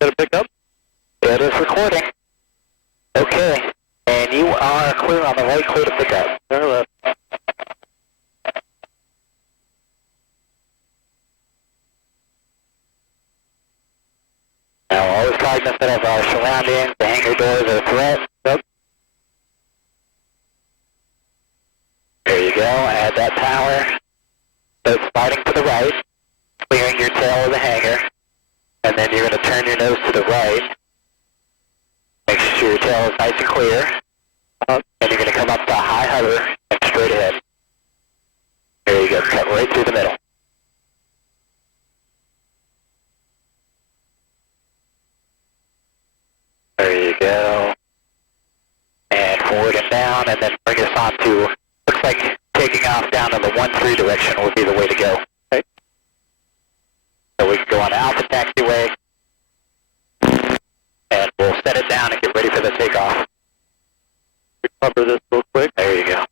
Got a pickup? It is recording. Okay. And you are clear on the right, clear to pick up. Turn left. Now, always cognizant of our surroundings. The hangar doors are a threat. Yep. There you go. Add that power. So it's sliding to the right, clearing your tail of the hangar. And then you're going to turn your nose to the right. Make sure your tail is nice and clear. And you're going to come up to high hover and straight ahead. There you go. Cut right through the middle. There you go. And forward and down, and then bring us on to, looks like taking off down in the 1-3 direction would be the way to go. Okay. So we can go on Alpha taxiway, and we'll set it down and get ready for the takeoff. Cover this real quick. There you go.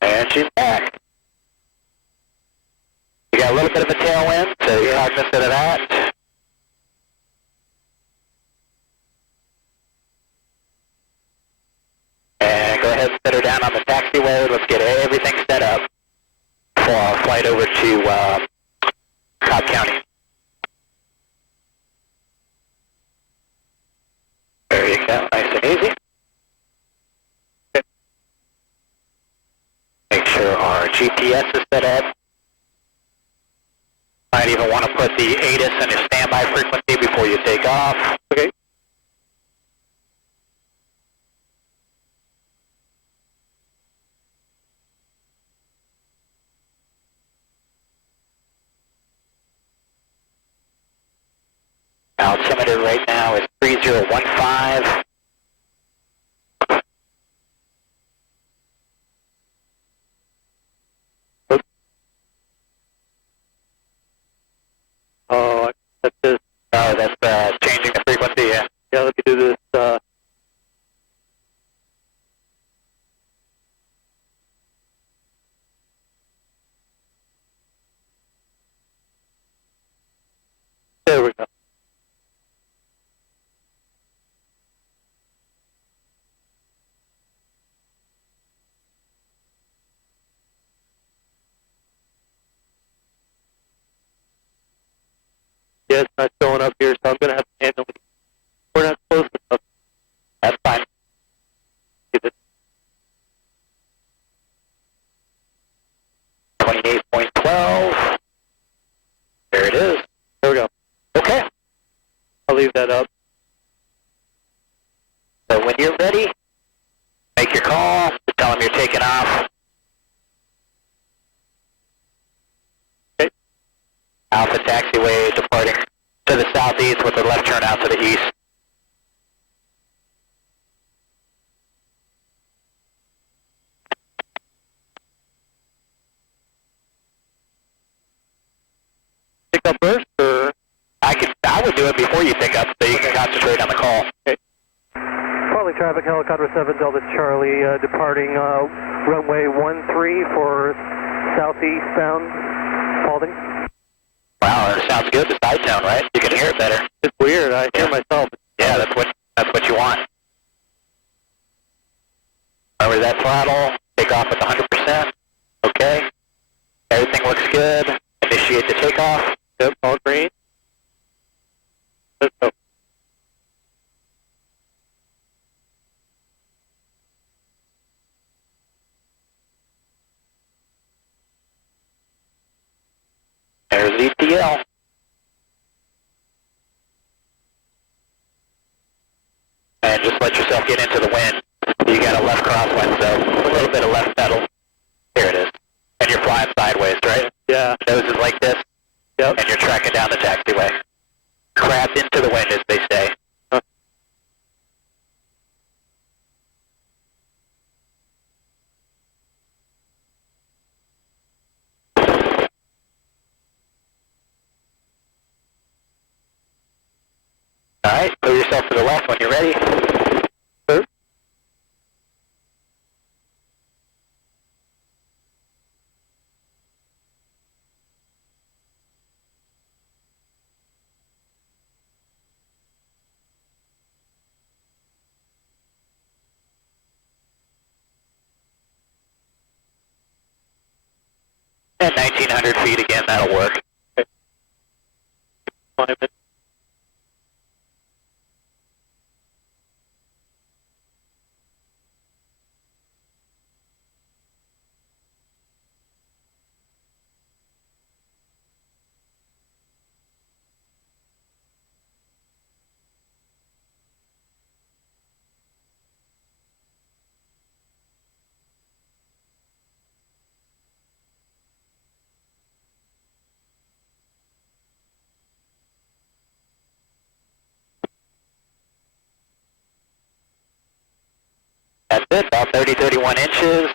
And she's back. You got a little bit of a tailwind, so you're cognizant of that. And go ahead and set her down on the taxiway. Let's get everything set up for our flight over to Cobb County. There you go, nice and easy. Okay. Make sure our GPS is set up. Might even want to put the ATIS in your standby frequency before you take off. Okay. Altimeter right now is 3015. Oh, that's this. Oh, that's changing the frequency, yeah. Yeah, let me do this. There we go. Yeah, it's not showing up here, so I'm going to have to handle it. We're not close enough. That's fine. Get it. 28.12. There it is. There we go. Okay. I'll leave that up. So when you're ready, make your call. Tell them you're taking off. Okay. Alpha taxiway departing to the southeast with a left turn out to the east. Pick up first, or? I would do it before you pick up so you can concentrate on the call. Okay. Charlie traffic, helicopter 7 Delta Charlie, departing runway 13 for southeast bound, Spalding. Wow, that sounds good, the side tone, right? You can hear it better. It's weird, I hear myself. Yeah, that's what you want. Remember that throttle, take off at 100%. Okay. Everything looks good. Initiate the takeoff. Yep, all green. Let's go. There's ETL. And just let yourself get into the wind. You got a left crosswind, so a little bit of left pedal. Here it is. And you're flying sideways, right? Yeah. Nose is like this. Yep. And you're tracking down the taxiway. Crabbed into the wind, as they say. All right, pull yourself to the left when you're ready. Sir? And 1,900 feet again, that'll work. Climate. That's it, about 30, 31 inches.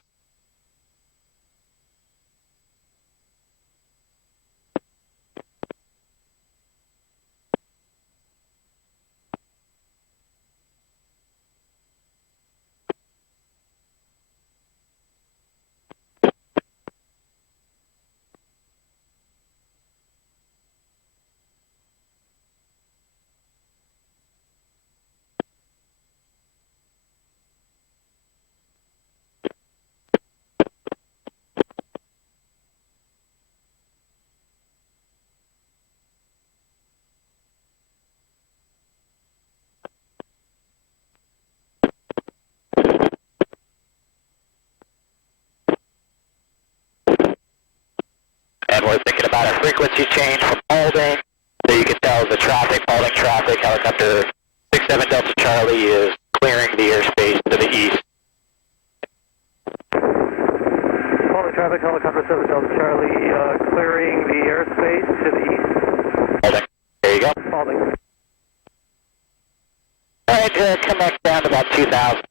And we're thinking about a frequency change from Paulding. So you can tell the traffic, Paulding traffic, helicopter 67 Delta Charlie is clearing the airspace to the east. Paulding traffic, helicopter 7 Delta Charlie, clearing the airspace to the east. Paulding, there you go. Paulding. All right, come back down to about 2,000.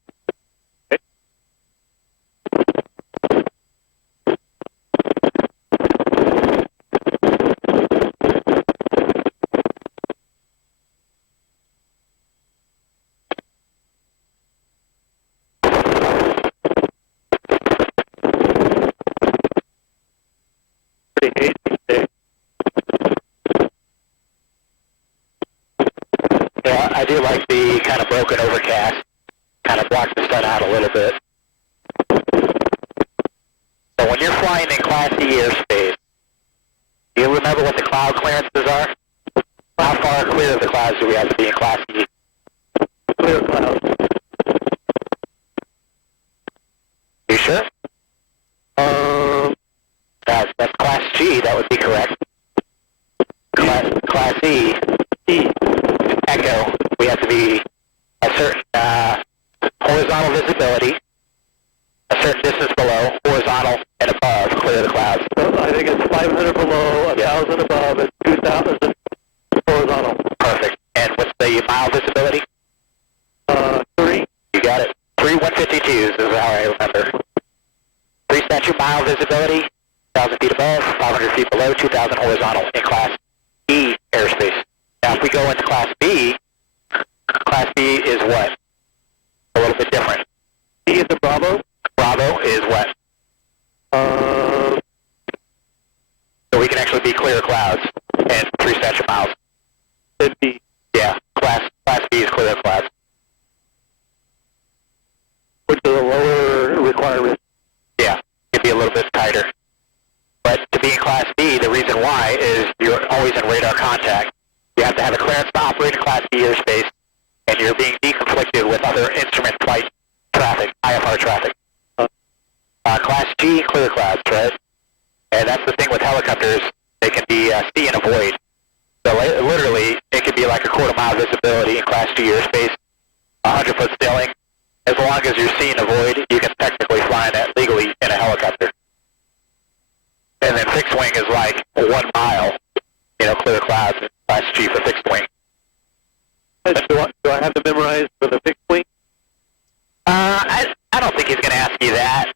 Yeah, I do like the kind of broken overcast, kind of block the sun out a little bit. So when you're flying in Class E airspace, do you remember what the cloud clearances are? How far clear of the clouds do we have to be in Class E? Clear clouds. You sure? That's Class G, that would be correct. Class E, Echo, we have to be a certain horizontal visibility, a certain distance below, horizontal and above, clear the clouds. So I think it's 500 below, 1,000 above, and 2,000 horizontal. Perfect. And what's the mile visibility? 3. You got it. 3 152s is how I remember. 3 statute mile visibility, 1,000 feet above, 500 feet below, 2,000 horizontal in Class E airspace. Now if we go into Class B is what? A little bit different. B is the Bravo. Bravo is what? So we can actually be clear clouds and 3 statute miles. Could be. Yeah, Class B is clear clouds. Which is a lower requirement. Yeah, it'd be a little bit tighter. But to be in Class B, the reason why is you're always in radar contact. You have to have a clearance to operate in Class B airspace, and you're being deconflicted with other instrument flight traffic, IFR traffic. Class G, clear clouds, right? And that's the thing with helicopters. They can be see and avoid. So literally, it could be like a quarter-mile visibility in Class G airspace, 100-foot sailing. As long as you're see and avoid, you can technically fly in that legally in a helicopter. And then fixed wing is like 1 mile, clear clouds in Class G for fixed wing. Do I have to memorize for the fixed wing? I don't think he's going to ask you that,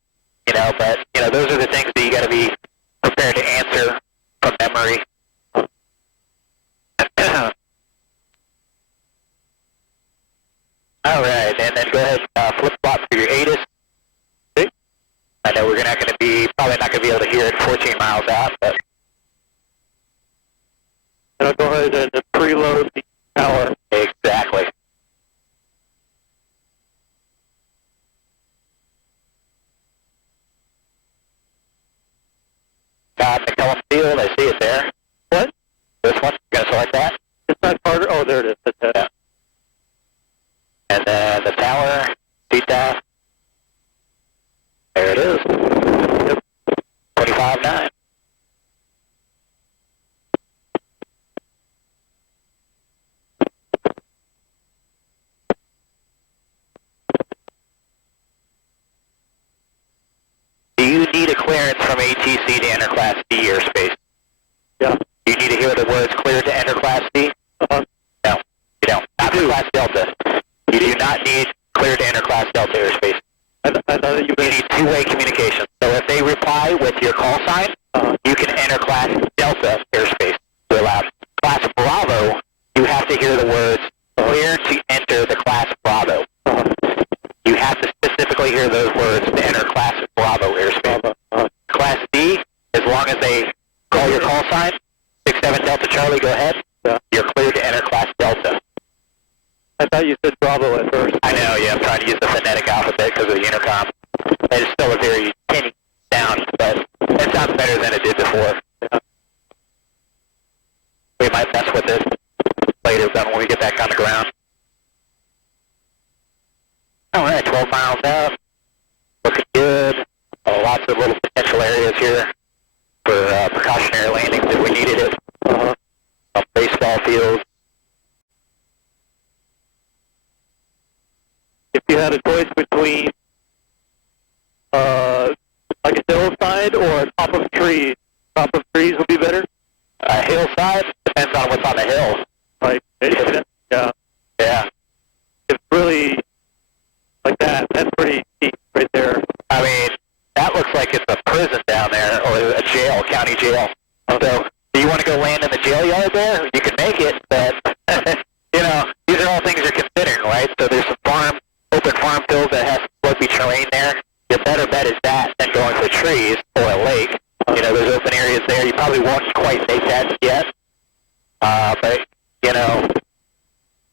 but, those are the things that you got to be prepared to answer from memory. All right, and then go ahead and flip-flop for your ATIS. Okay. I know we're probably not going to be able to hear it 14 miles out, but... And I'll go ahead and preload the power. Exactly. one. You're going to select that. Dispatch Carter. Oh, there it is. That's it. Yeah. And then the tower, CTAF. There it is. Yep. 25.9. Do you need a clearance from ATC to enter Class D airspace? Yeah. Do you need to hear the words clear to enter Class D? Uh-huh. No, you don't. Not for Class Delta. You do not need clear to enter Class Delta airspace. I know that You need two-way communication. So if they reply with your call sign, you can enter Class Delta airspace. You're allowed. Class Bravo, you have to hear the words clear to enter the Class Bravo. You have to specifically hear those words to enter Class Bravo airspace. Class D, as long as they call your call sign, 67 Delta Charlie, go ahead. You're cleared to enter Class Delta. I thought you said Bravo at first. I know, yeah, I'm trying to use the phonetic alphabet because of the intercom. It's still a very tinny sound, but it sounds better than it did before. We might mess with it later, but when we get back on the ground. All right, 12 miles out. Looking good. Lots of little potential areas here for precautionary landings if we needed it. Some baseball fields. If you had a choice between like a hillside or a top of trees would be better? Hillside, depends on what's on the hill. Like, yeah. Yeah. It's really like that. That's pretty deep right there. I mean, that looks like it's a prison down there, or a jail, county jail. So, do you want to go land in the jail yard there? You can make it, but, you know, these are all things you're considering, right? So there's some open farm fields that have slopey terrain there. Your better bet is that than going for trees or a lake. You know, there's open areas there. You probably won't quite make that yet. But, you know,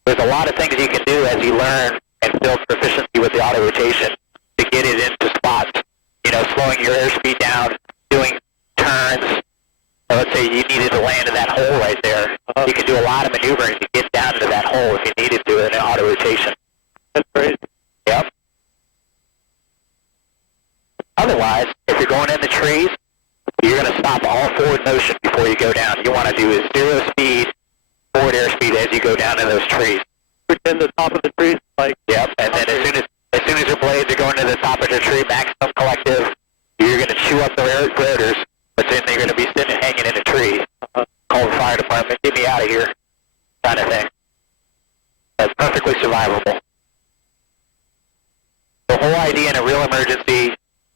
there's a lot of things you can do as you learn and build proficiency with the auto rotation to get it into spots. You know, slowing your airspeed down, doing turns. Let's say you needed to land in that hole right there. You can do a lot of maneuvering to get down into that hole if you needed to in an auto rotation. That's great. Yep. Otherwise, if you're going in the trees, you're going to stop all forward motion before you go down. You want to do is zero speed, forward airspeed as you go down in those trees. Pretend the top of the trees, like. Yep. And then as soon as your blades are going to the top of the tree, maximum collective, you're going to chew up the rotors, but then they're going to be sitting hanging in a tree. Call the fire department, get me out of here, kind of thing. That's perfectly survivable. The whole idea in a real emergency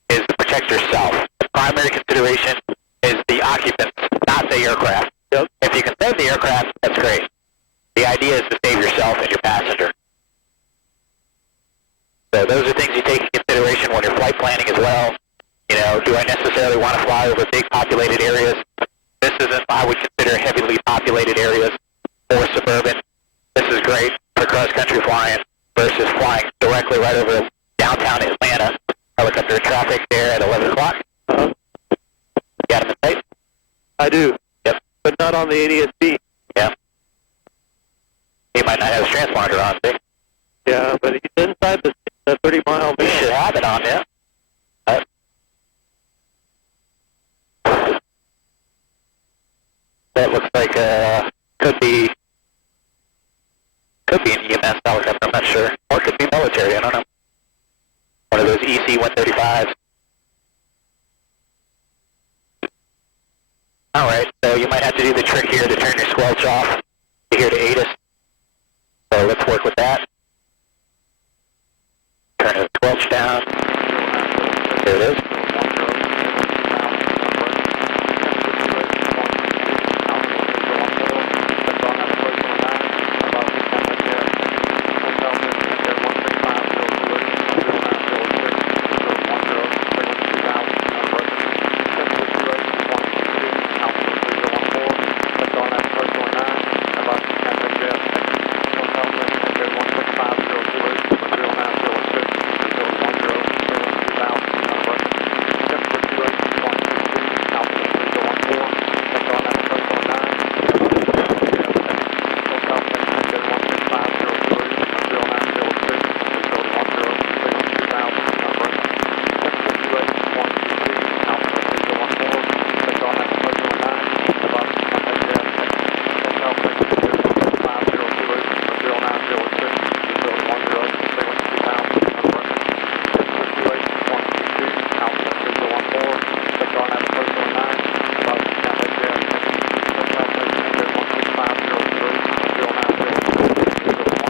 is to protect yourself. The primary consideration is the occupants, not the aircraft. Yep. If you can save the aircraft, that's great. The idea is to save yourself and your passenger. So those are things you take into consideration when you're flight planning as well. You know, do I necessarily want to fly over big populated areas? This isn't, I would consider, heavily populated areas or suburban. This is great for cross-country flying versus flying directly right over downtown Atlanta. Helicopter traffic there at 11 o'clock. Got him in sight? I do. Yep. But not on the ADS-B. Yeah. He might not have his transponder on, see? Yeah, but he's inside the 30-mile He band. should have it on, yeah. That looks like could be an EMS helicopter, I'm not sure. Or it could be military, I don't know. One of those EC-135s. Alright, so you might have to do the trick here to turn your squelch off here to aid us. So let's work with that. Turn the squelch down. There it is.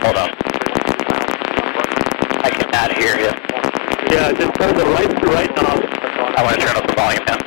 Hold on. I cannot hear you. Yeah, just turn the right knob. I want to turn up the volume now.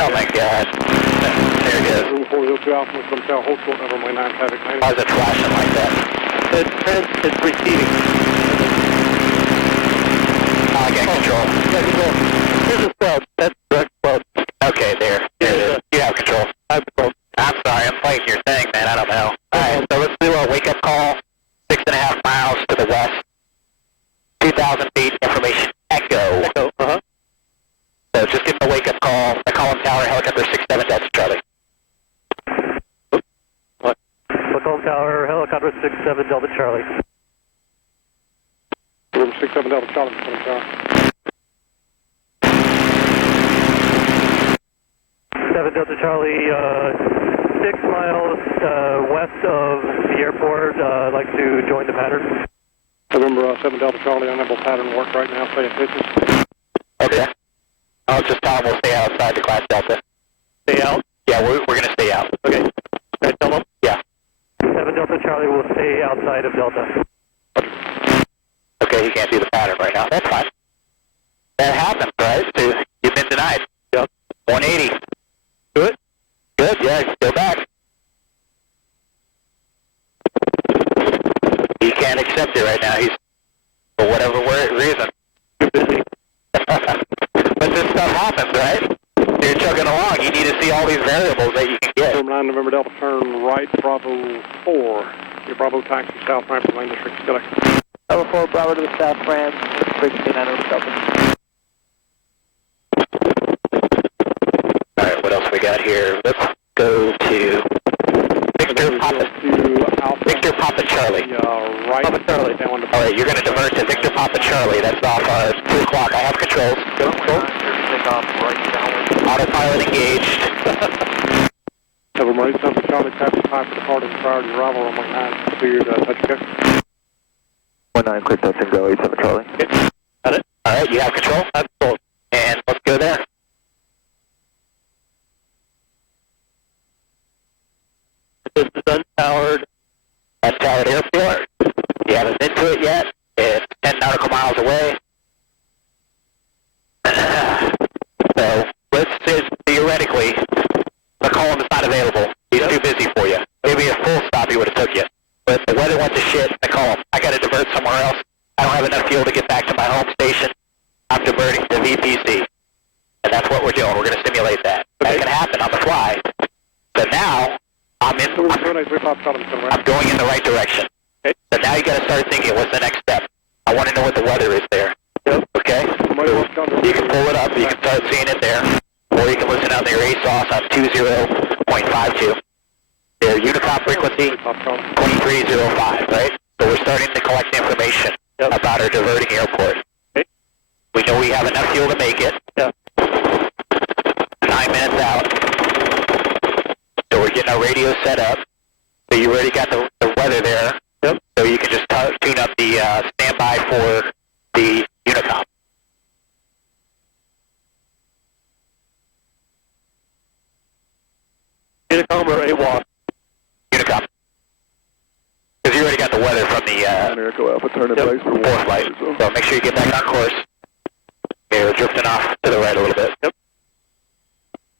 Oh my God. There it is. Room 402 Alpha from Chow, hold short over my 9 traffic 9. Why is it flashing like that? It's receding. I got control. Yeah, control. Here's a spell. That's direct spell. Okay, there. There it is. You have control. I have control. I'm sorry, I'm fighting your thing, man. I don't know. Alright, so let's do a wake-up call. 6.5 miles to the west. 2,000 feet, information echo. Echo, So just give them a wake-up call. I call him Tower, helicopter 67, that's Charlie. Macomb Tower, helicopter 67, Delta Charlie. Room 67 Delta Charlie from Chow. 7 Delta Charlie, 6 miles west of the airport. I'd like to join the pattern. November 7 Delta Charlie, unable pattern work right now, stay in pitches. Okay. I'll just tell him we'll stay outside the class Delta. Stay out? Yeah, we're going to stay out. Okay. Can I tell them? Yeah. 7 Delta Charlie will stay outside of Delta. Okay, he can't do the pattern right now. That's fine. That happens, right? So you've been denied. Yep. 180. Good? Good, yeah, go back. He can't accept it right now. He's, for whatever reason. Too busy. But this stuff happens, right? You're chugging along. You need to see all these variables that you can get. Room 9 November Delta, turn right, Bravo 4. Your Bravo taxi, South Ramp, Lane District, Skillet. Bravo 4, Bravo to the South Ramp, frequency 9 over Delta. Alright, what else we got here? Let's go to Victor Papa Charlie. Right. Papa Charlie. Alright, you're going to divert to Victor Papa Charlie. That's off 2 o'clock. I have controls. Go, control. Autopilot engaged. November 8 Delta Charlie, traffic 5 for departing priority arrival, runway 9, cleared, touch go. 19, clear touch and go, 87 Charlie. Got it. Alright, you have control? I have control. And let's go there. This is unpowered. Unpowered airport. You haven't been to it yet. It's 10 nautical miles away. So, let's say theoretically, McCollum is not available. He's too busy for you. Maybe a full stop he would have took you. But the weather went to shit, McCollum. I got to divert somewhere else. I don't have enough fuel to get back to my home station. I'm diverting to VPC. And that's what we're doing. We're going to simulate that. That can happen on the fly. So now, in. I'm I'm going in the right direction. Okay. So now you got to start thinking, what's the next step? I want to know what the weather is there. Yep. Okay? You can pull it up, you can start seeing it there, or you can listen on their ASOS on 20.52. Their Unicom frequency, 2305, right? So we're starting to collect information about our diverting airport. Okay. We know we have enough fuel to make it. Yeah. 9 minutes out. So we're getting our radio set up. So you already got the weather there. Yep. So you can just tune up the standby for the Unicom. Unicom or AWOS? Unicom. Because you already got the weather from the America Alpha, turn in place for 4th flight. So make sure you get back on course. Okay, we're drifting off to the right a little bit. Yep.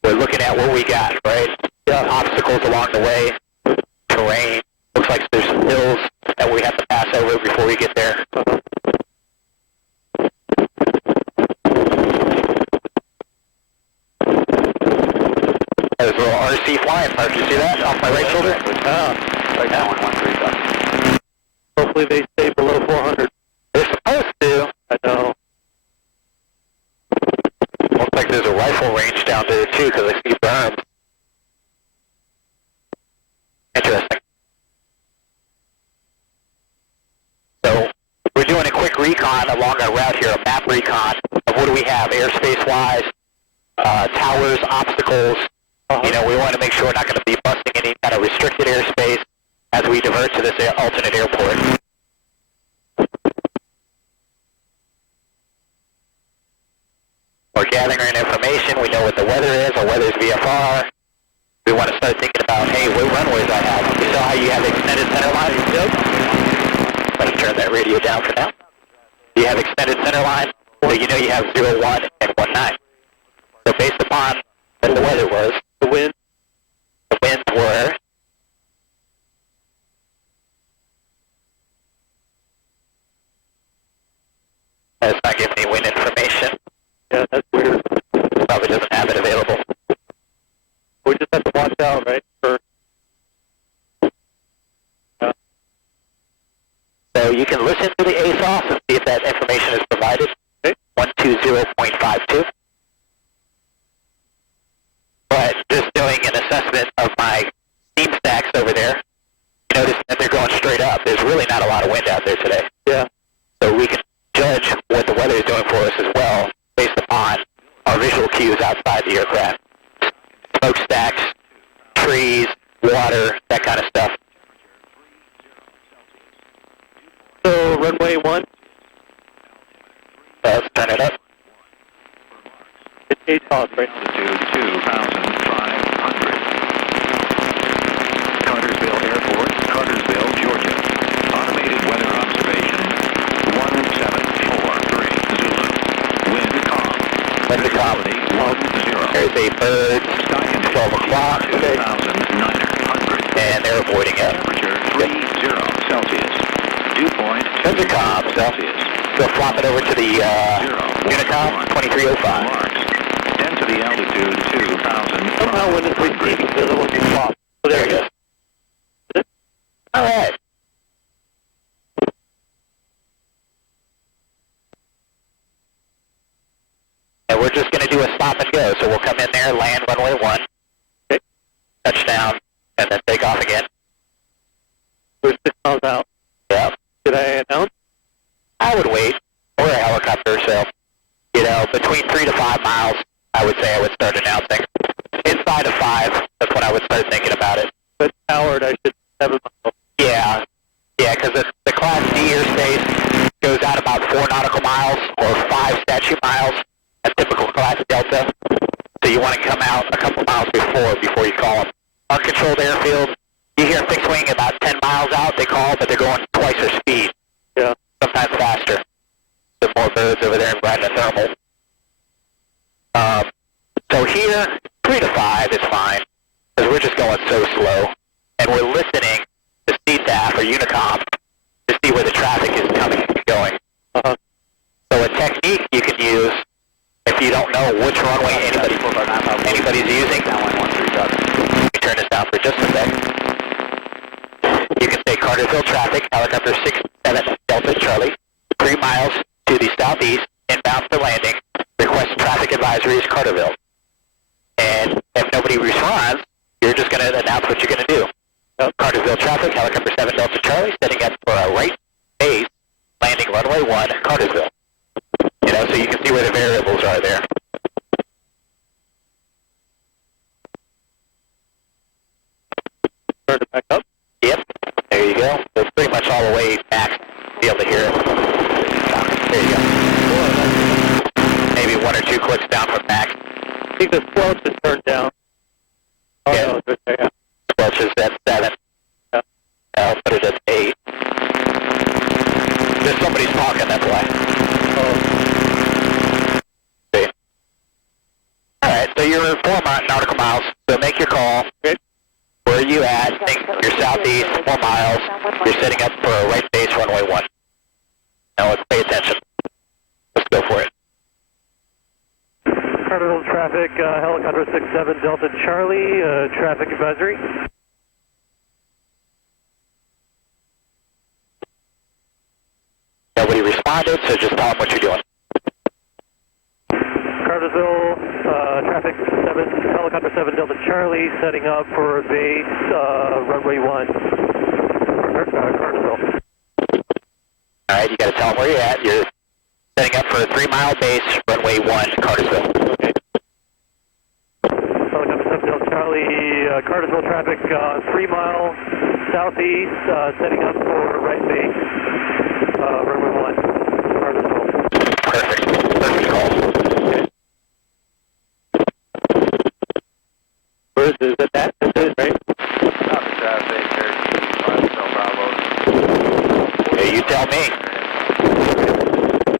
We're looking at what we got, right? Obstacles along the way, terrain. Looks like there's some hills that we have to pass over before we get there. There's a little RC flying part. Did you see that off my right shoulder? Right now on 13. Hopefully they stay below 400. They're supposed to. I know. Looks like there's a rifle range down there too, because I see berms. Interesting. So we're doing a quick recon along our route here, a map recon of what do we have airspace-wise, towers, obstacles. You know, we want to make sure we're not going to be busting any kind of restricted airspace as we divert to this alternate airport. We're gathering information. We know what the weather is. Our weather's VFR. We want to start thinking about, hey, what runways I have. You saw how you have extended center line? Yep. Let's turn that radio down for now. You have extended center line, so you know you have 01 and 19. So based upon what the weather was, the winds were that's not giving me wind information. Yeah, that's weird. Probably doesn't have it available. We just have to watch out, right? So you can listen to the ASOS and see if that information is provided. Okay. 120.52. But just doing an assessment of my steam stacks over there, you notice that they're going straight up. There's really not a lot of wind out there today. Yeah. So we can judge what the weather is doing for us as well based upon our visual cues outside the aircraft. Smokestacks, trees, water, that kind of stuff. So runway 1? Let's turn it up. It's ASOS, right? Altitude 2,500. Cartersville Airport, Cartersville, Georgia. Automated weather observation 1743 Zulu. Wind calm. Wind calm. Visibility 10. There's a bird, 12 o'clock, 2,900. and they're avoiding it. Temperature 30 Celsius. Dew point There's a calm, so Celsius. go flop it over to the Unicom, 2305. Marks. Density altitude 2,000. Somehow when it's receiving, it doesn't want to flop. So there it goes. All right. And we're just going to do a stop and go. So we'll come in there, land runway 1, Okay. touchdown, and then take off again. We're 6 miles out. Yeah. Did I announce? I would wait, or a helicopter, so, you know, between 3 to 5 miles, I would say I would start announcing. Inside of 5, that's when I would start thinking about it. But Howard, I should 7 miles. Yeah, because the Class D airspace goes out about 4 nautical miles, or 5 statute miles, a typical Class Delta. So you want to come out a couple miles before you call them. Uncontrolled airfield, you hear fixed wing about 10 miles out, they call, but they're going twice their speed. Yeah. Sometimes faster. There's more birds over there in Brandon Thermal. So here, 3 to 5 is fine, because we're just going so slow, and we're listening to CTAF or Unicom to see where the traffic is coming and going. So a technique you can use if you don't know which runway anybody's using. Let me turn this down for just a sec. Cartersville traffic, helicopter 67 Delta Charlie, 3 miles to the southeast, inbound for landing. Request traffic advisories, Cartersville. And if nobody responds, you're just going to announce what you're going to do. Cartersville traffic, helicopter 7 Delta Charlie, setting up for a right base, landing runway 1, Cartersville. You know, so you can see where the variables are there. Turn it back up. Yep, there you go. So pretty much all the way back to be able to hear it. There you go. Maybe 1 or 2 clicks down from back. I think the squelch is turned down. Oh, Yeah. no, it's okay, yeah. Squelch is at 7. Yeah. I'll put it at 8. There's somebody's talking, that's why. Oh, See. Alright, so you're 4 nautical miles, so make your call. okay. Where are you at? Think you're southeast, 4 miles. You're setting up for a right base, runway 1. Now let's pay attention. Let's go for it. Cartersville traffic, helicopter 67 Delta Charlie, traffic advisory. Nobody responded, so just tell them what you're doing. Cartersville, traffic 7, helicopter 7 Delta Charlie, setting up for base, runway 1, Cartersville. Alright, you gotta tell them where you're at. You're setting up for a 3-mile base, runway 1, Cartersville. Okay. Helicopter 7 Delta Charlie, Cartersville traffic, 3 mile southeast, setting up for right base, runway 1, Cartersville. Perfect. Perfect call. Where is it at? This is, right? Copy traffic, 35 Bravo. Yeah, you tell me.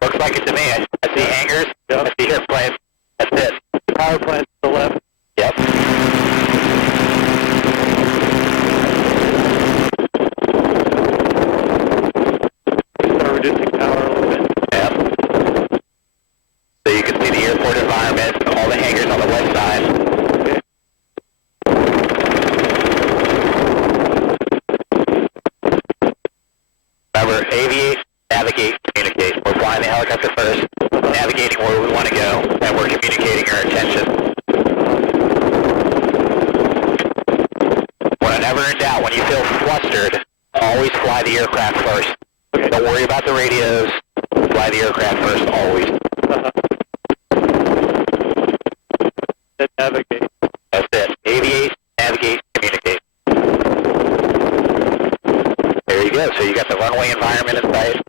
Looks like it to me. I see hangars. Yep. I see airplanes. That's it. Power plant to the left. Yep. Start reducing power a little bit. Yep. So you can see the airport environment, all the hangars on the west side. Okay. Remember, aviate, navigate, communicate. We're flying the helicopter first, navigating where we want to go, and we're communicating our intention. Whenever in doubt, when you feel flustered, always fly the aircraft first. Okay. Don't worry about the radios. Fly the aircraft first, always. Then navigate. That's it. Aviate, navigate, communicate. There you go. So you got the runway environment in sight,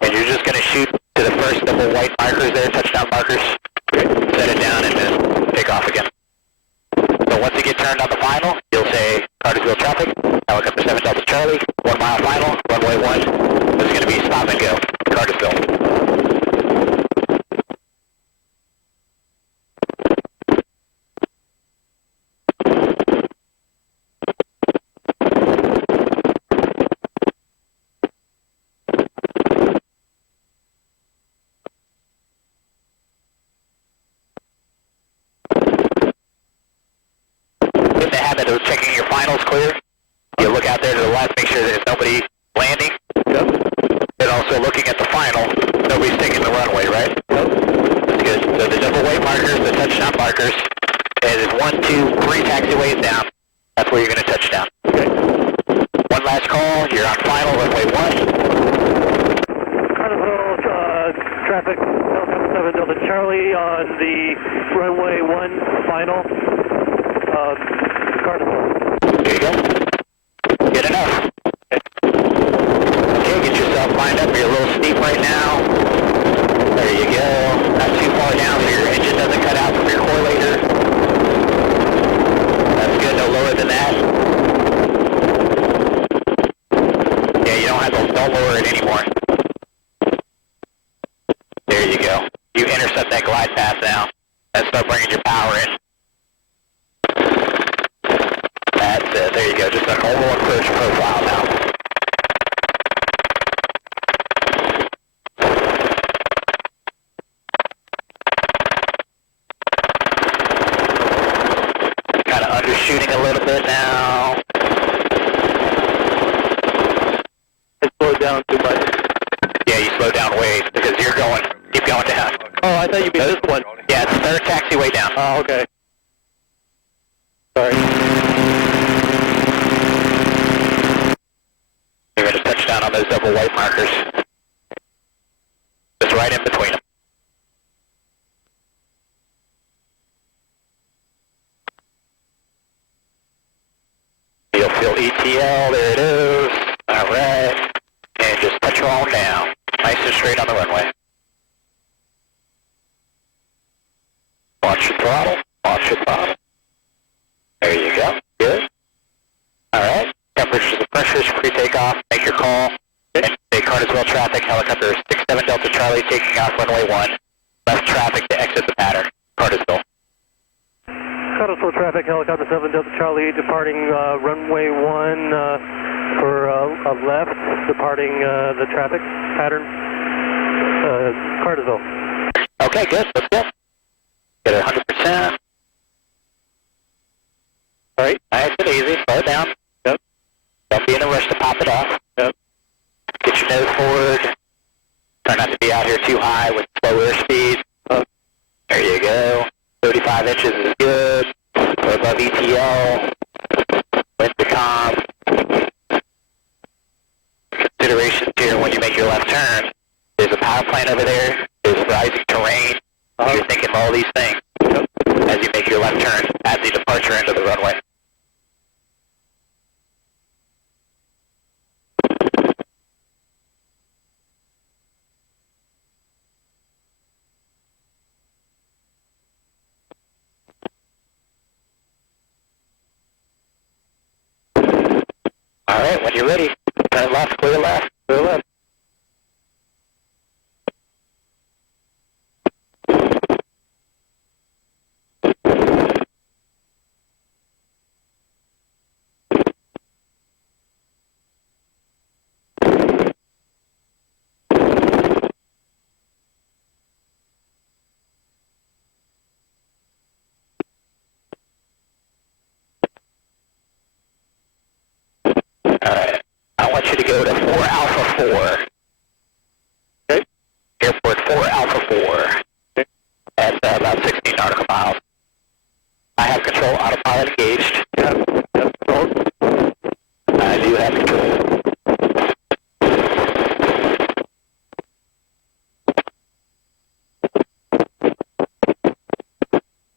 and you're just going to shoot to the first of the white markers there, touchdown markers. Set it down and then take off again. So once you get turned on the final, you'll say Cartersville traffic, helicopter 7 Delta Charlie, 1 mile final, runway 1. This is going to be stop and go, Cartersville. In the habit of checking your finals clear, you look out there to the left, make sure there's nobody landing. Yep. And also looking at the final, nobody's taking the runway, right? Yep. That's good. So the double white markers, the touchdown markers, and it's 1, 2, 3 taxiways down. That's where you're going to touch down. Okay. One last call, you're on final, runway 1. Cartersville, traffic, helicopter 7 Delta Charlie on the runway 1, final, Cartersville. There you go. Good enough. Okay, get yourself lined up. You're a little steep right now. There you go. Not too far down so your engine doesn't cut out from your correlator. That's good. No lower than that. Yeah, you don't lower it anymore. There you go. You intercept that glide path now. And start bringing your power in. That's it. There you go. Just a normal approach profile now. Kind of undershooting a little bit now. way down. Oh, okay. Sorry. You're going to touch down on those double white markers. Just right in between them. You'll feel ETL, there it is. Alright. And just touch her on down. Nice and straight on the runway. Watch your throttle. Watch your throttle. There you go. Good. Alright. Temperatures and pressures, pre-takeoff. Make your call. And say Cartersville traffic, helicopter 67 Delta Charlie taking off runway 1. Left traffic to exit the pattern. Cartersville. Cartersville traffic, helicopter 7 Delta Charlie, departing runway 1 for a left, departing the traffic pattern. Cartersville. Okay, good. Let's go. Get it 100%. Alright, nice and easy. Slow it down. Yep. Don't be in a rush to pop it off. Yep. Get your nose forward. Try not to be out here too high with slow airspeed. There you go. 35 inches is good. We're above ETL. Wind to calm. Considerations here when you make your left turn. There's a power plant over there. There's rising terrain. You're thinking of all these things as you make your left turn at the departure end of the runway. All right, when you're ready, turn left, clear left, clear left. Alright, I want you to go to 4 Alpha 4. Okay. Airport 4 Alpha 4. Okay. At about 16 nautical miles. I have control, autopilot engaged. Yep. Control. I do have control.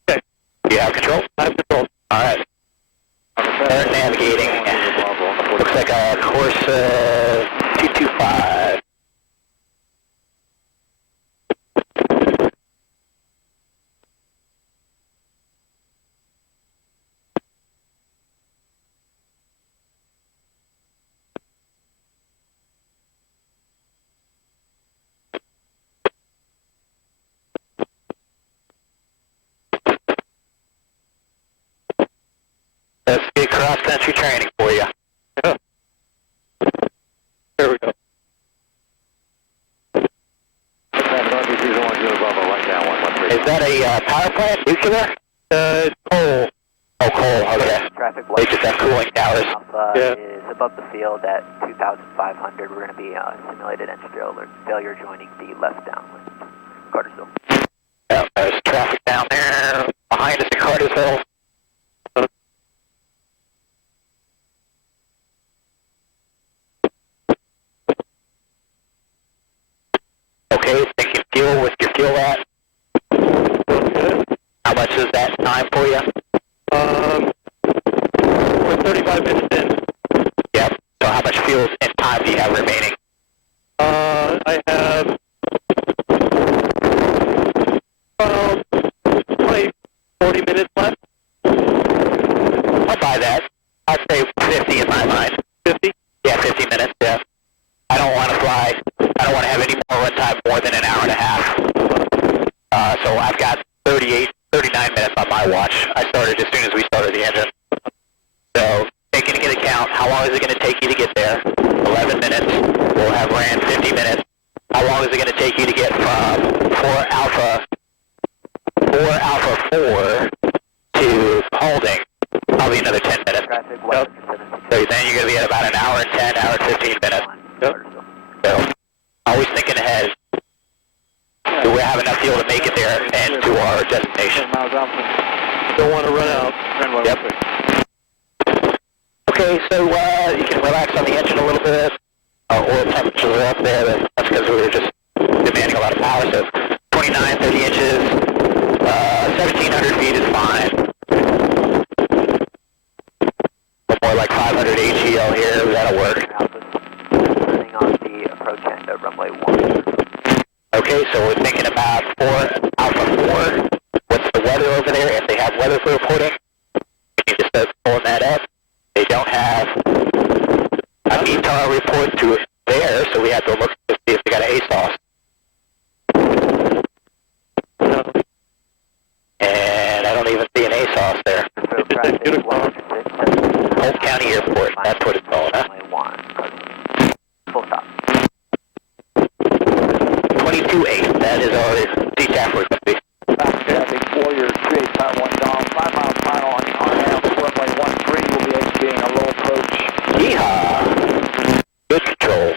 Okay. You have control? I have control. Alright. Start navigating. Looks like a course 225. Let's get cross-country training for you. There we go. Is that a power plant, nuclear? Coal. Oh, coal, okay. Traffic They just have cooling towers. Alpha Yeah. is above the field at 2,500. We're going to be simulated engine failure joining the left downwind. Cartersville. Yeah, there's traffic down there. Behind us in Cartersville. Okay, thinking fuel with your fuel at. How much is that time for you? We're 35 minutes in. Yep. So how much fuel and time do you have remaining? I have 40 minutes left. I'll buy that. I'd say 50 in my mind. 50? Yeah, 50 minutes, yeah. I don't want to fly. I don't want to have any more run time more than an hour and a half. So I've got 39 minutes on my watch. I started as soon as we started the engine. So taking into account how long is it going to take you to get there? 11 minutes. We'll have ran 50 minutes. How long is it going to take you to get from 4 Alpha 4 to Holding? Probably another 10 minutes. Traffic Yep. So then you're going to be at about an hour and 10, hour and 15 minutes. So always thinking ahead. Do we have enough fuel to make it there and to our destination? 10 miles out. Alpha. Don't want to run out. Runway Yep. 16. Okay, so you can relax on the engine a little bit. Oil temperatures are up there. That's because we were just demanding a lot of power. So 29, 30 inches, 1,700 feet is fine. More like 500 HEL here. That'll work. Turning on the approach end of runway 1. Okay, so we're thinking about Alpha 4. What's the weather over there? If they have weather for reporting, we need to start pulling that up. They don't have a VTOL report to there, so we have to look to see if they got an ASOS. No. And I don't even see an ASOS there. So traffic 166. Polk County Airport, that's what it's called, huh? Runway 1. Full stop. 22.8, that is our DTAF frequency. Traffic 4, your 3851 Dom, 5 miles final on RNAV, runway 13 will be exiting a low approach. Yeehaw! Good control.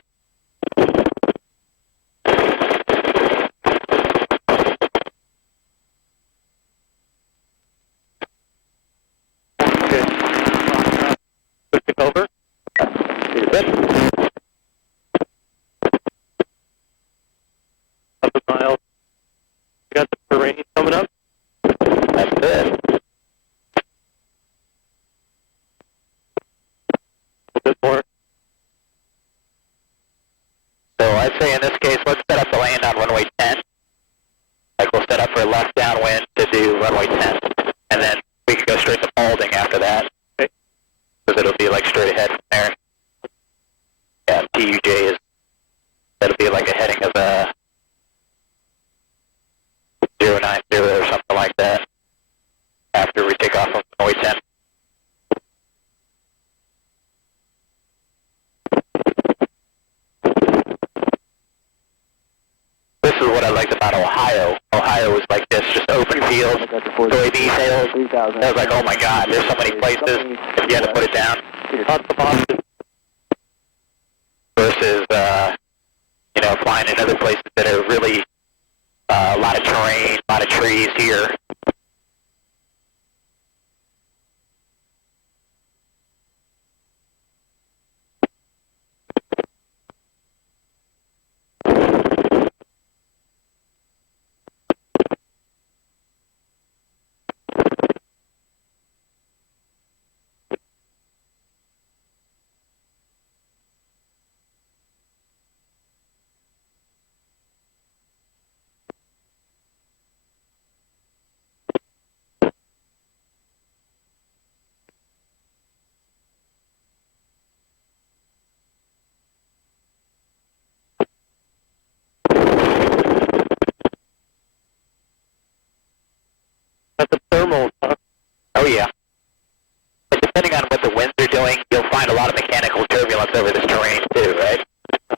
Okay. Switching over. Good. 100 miles. We got the terrain coming up. That's good. A bit more. So I'd say in this case, let's set up the land on runway 10. Like we'll set up for a left downwind to do runway 10. And then we can go straight to Balding after that. Okay. Because it'll be like straight ahead from there. Yeah, TUJ is, that'll be like a heading of 090 or something like that. After we take off from runway 10. This is what I liked about Ohio. Ohio was like this, just open field, soybean sales. I was like, oh my God, there's so many places if you had to put it down. Not the Boston. Versus, flying in other places that are really a lot of terrain, a lot of trees here. Got the thermals, huh? Oh yeah. And depending on what the winds are doing, you'll find a lot of mechanical turbulence over this terrain too, right?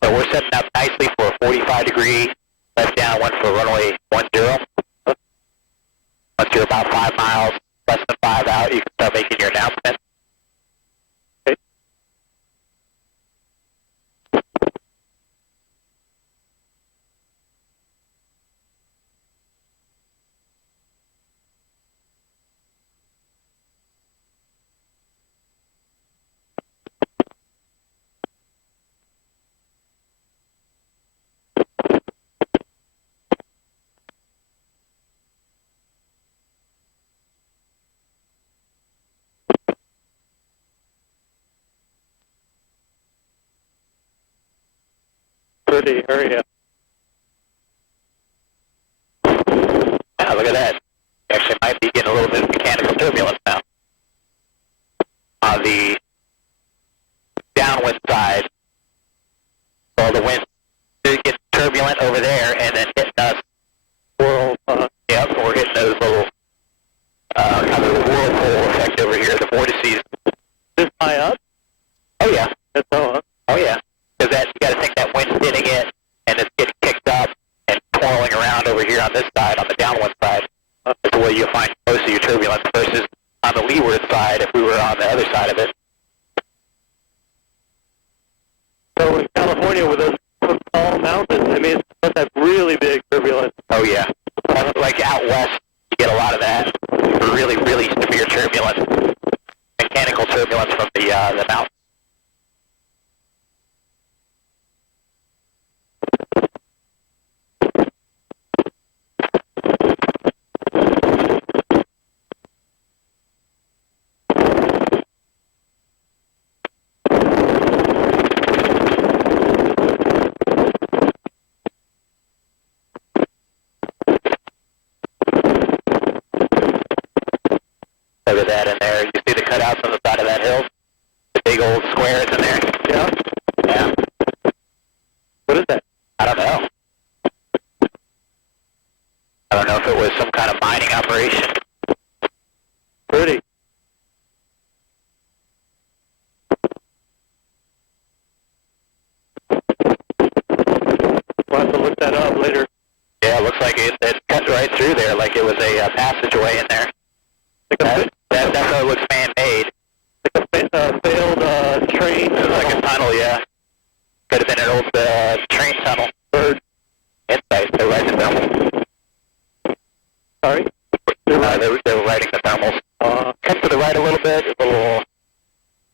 So we're setting up nicely for a 45-degree left downwind for runway 10. Once you're about 5 miles, less than 5 out, you can start making your announcement. Okay. Pretty area. Wow, look at that. Actually might be getting a little bit of mechanical turbulence now. On the downwind side, all the wind gets turbulent over there and then hitting us. World, Yep, we're hitting those little, kind of the whirlpool effect over here, the vortices. this high up? Oh yeah, That's all, huh? oh yeah. Because that, you got to think that wind's hitting it and it's getting kicked up and twirling around over here on this side, on the downwind side. That's where you'll find most of your turbulence versus on the leeward side if we were on the other side of it. So in California with those tall mountains, I mean, it's not that really big turbulence. Oh yeah. Like out west, you get a lot of that. really, really severe turbulence, mechanical turbulence from the mountain. Look at that in there. You see the cutouts on the side of that hill? The big old squares in there? Yeah. Yeah. What is that? I don't know. I don't know if it was some kind of mining operation. Pretty. We'll have to look that up later. Yeah, it looks like it cut right through there, like it was a passageway in there. That definitely looks man-made. Like a failed train. It was like a tunnel, yeah. Could have been an old train tunnel. Bird. Insight, they're writing the thermals. Sorry? They were writing the thermals. Come to the right a little bit,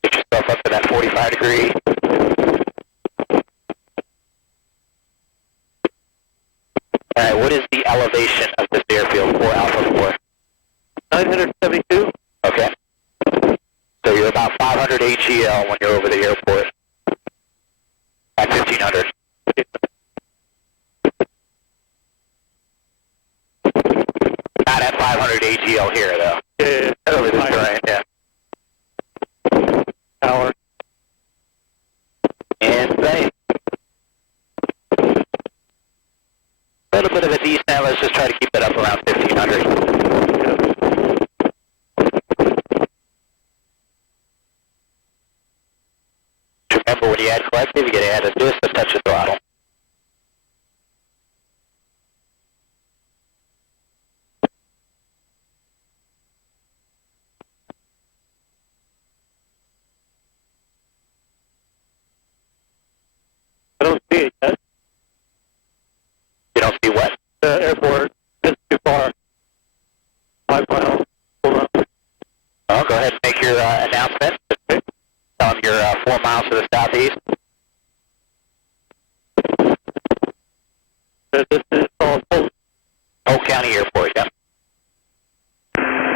get yourself up to that 45 degree. Alright, what is the elevation of this airfield for Alpha 4? 972. Okay. So you're about 500 AGL when you're over the airport. At 1500. Not at 500 AGL here, though. Yeah. Over the terrain, yeah. Tower. Insane. A little bit of a descent. Let's just try to keep it up around 1500. Remember, when you add collective, you got to add just a touch of throttle. I don't see it yet. You don't see what? The airport is too far. 5 miles. Hold on. Oh, go ahead and make your announcement. Tell them you're 4 miles to the southeast. This is called Polk County Airport, yeah.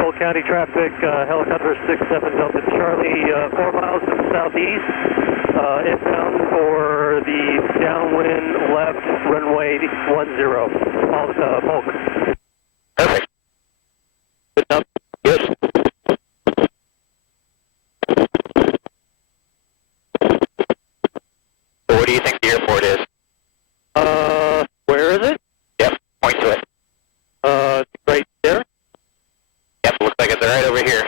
Polk County traffic, helicopter 67 Delta Charlie, 4 miles to the southeast, inbound for the downwind left runway 10, Polk. Perfect. Good enough. Good. So what do you think the airport is? Where is it? Yep, point to it. Right there. Yep, looks like it's right over here.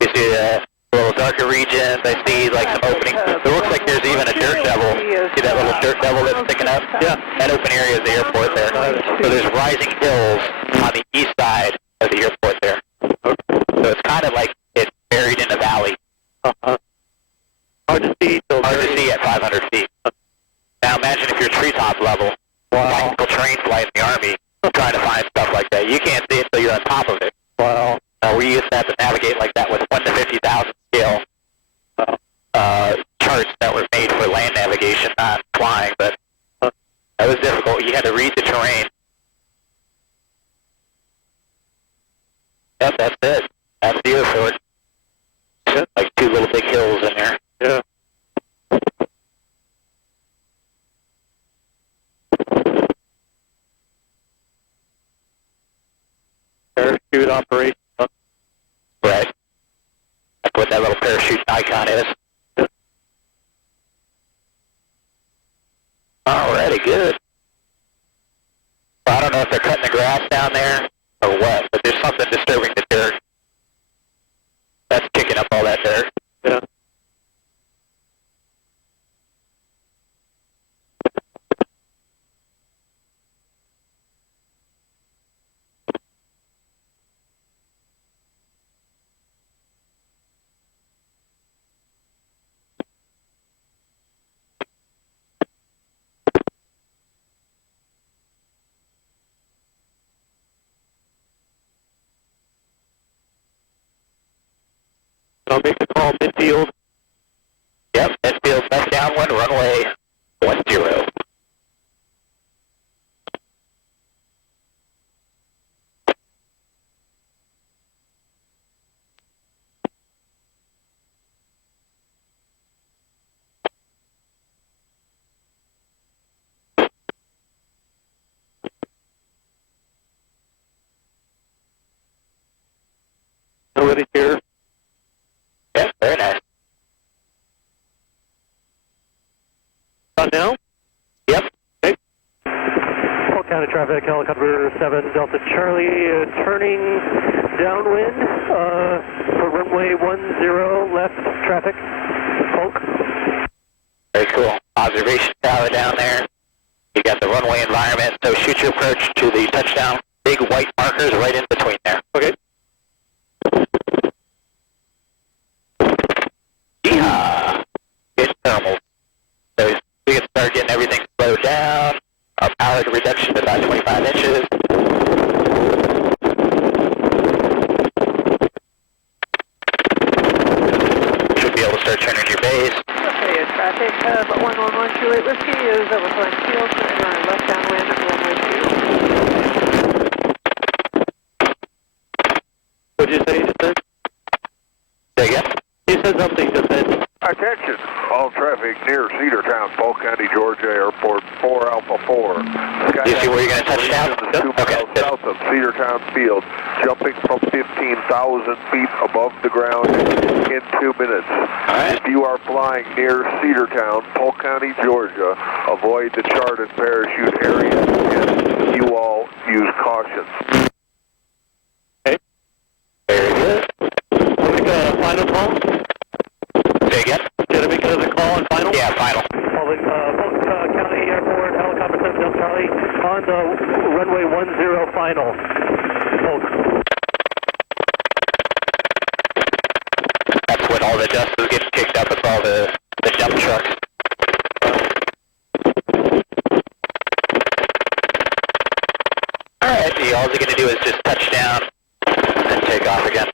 You see the little darker regions. I see like some openings. It looks like there's even a dirt devil. See that little dirt devil that's sticking up? Yeah. That open area is the airport there. So there's rising hills on the east side of the airport there. So it's kind of like it's buried in a valley. Hard to see. Hard to see at 500 feet. Now imagine if you're treetop level, tactical terrain flight in the Army, trying to find stuff like that. You can't see it until you're on top of it. Wow. We used to have to navigate like that with 1 to 50,000 scale charts that were made for land navigation, not flying, but that was difficult. You had to read the terrain. Yep, that's it. That's the airport. Like 2 little big hills in there. Yeah. Parachute operation. Right. That's what that little parachute icon is. Alrighty, good. I don't know if they're cutting the grass down there or what, but there's something disturbing the dirt. That's kicking up all that dirt. Yeah. I'll make the call midfield. Yep, midfield, left downwind, runway 10. Nobody here. Yep, very nice. Not now? Yep. Okay. Polk County traffic, helicopter 7 Delta Charlie, turning downwind for runway 10 left traffic. Polk. Very cool. Observation tower down there. You got the runway environment, so shoot your approach to the touchdown. Big white markers right in between there. Okay. Yeehaw! Good thermals. So we can start getting everything slowed down. Our power reduction to about 25 inches. Should be able to start turning your base. Okay, traffic, 111 Juliet Whiskey is over Flying Field, turning on left downwind, runway 2. What'd you say? Say again? You said something just then. Attention, all traffic near Cedartown, Polk County, Georgia Airport 4 Alpha 4. You see where you're going to touch down? Okay. South of Cedartown Field, jumping from 15,000 feet above the ground in 2 minutes. Right. If you are flying near Cedartown, Polk County, Georgia, avoid the charted parachute area and you all use caution. Very good. Make a final call? Say again? Did I make another call on final? Yeah, final. Polk County Airport, helicopter 7 Delta Charlie, on the runway 10 final. Polk. That's when all the dust is getting kicked up with all the dump trucks. Alright, so all you're going to do is just touch down and take off again.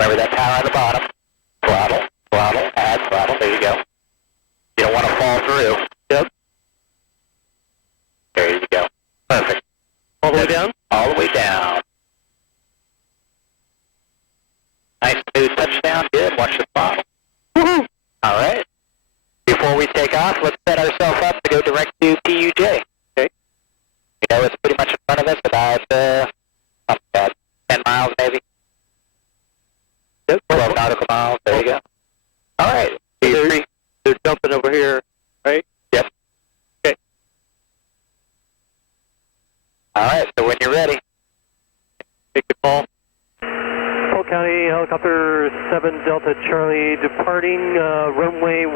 Remember that power on the bottom. Throttle, throttle, add throttle. There you go. You don't want to fall through. Yep. There you go. Perfect. All the way down? All the way down. Nice smooth touchdown. Good. Watch the throttle. Woohoo! All right. Before we take off, let's set ourselves up to go direct to PUJ. Okay. You know, it's pretty much in front of us, about 10 miles maybe. Yep. 12 nautical miles. There you go. All right. They're jumping over here, right? Yep. Okay. All right. So when you're ready. Take the call. Polk County helicopter 7 Delta Charlie departing runway 10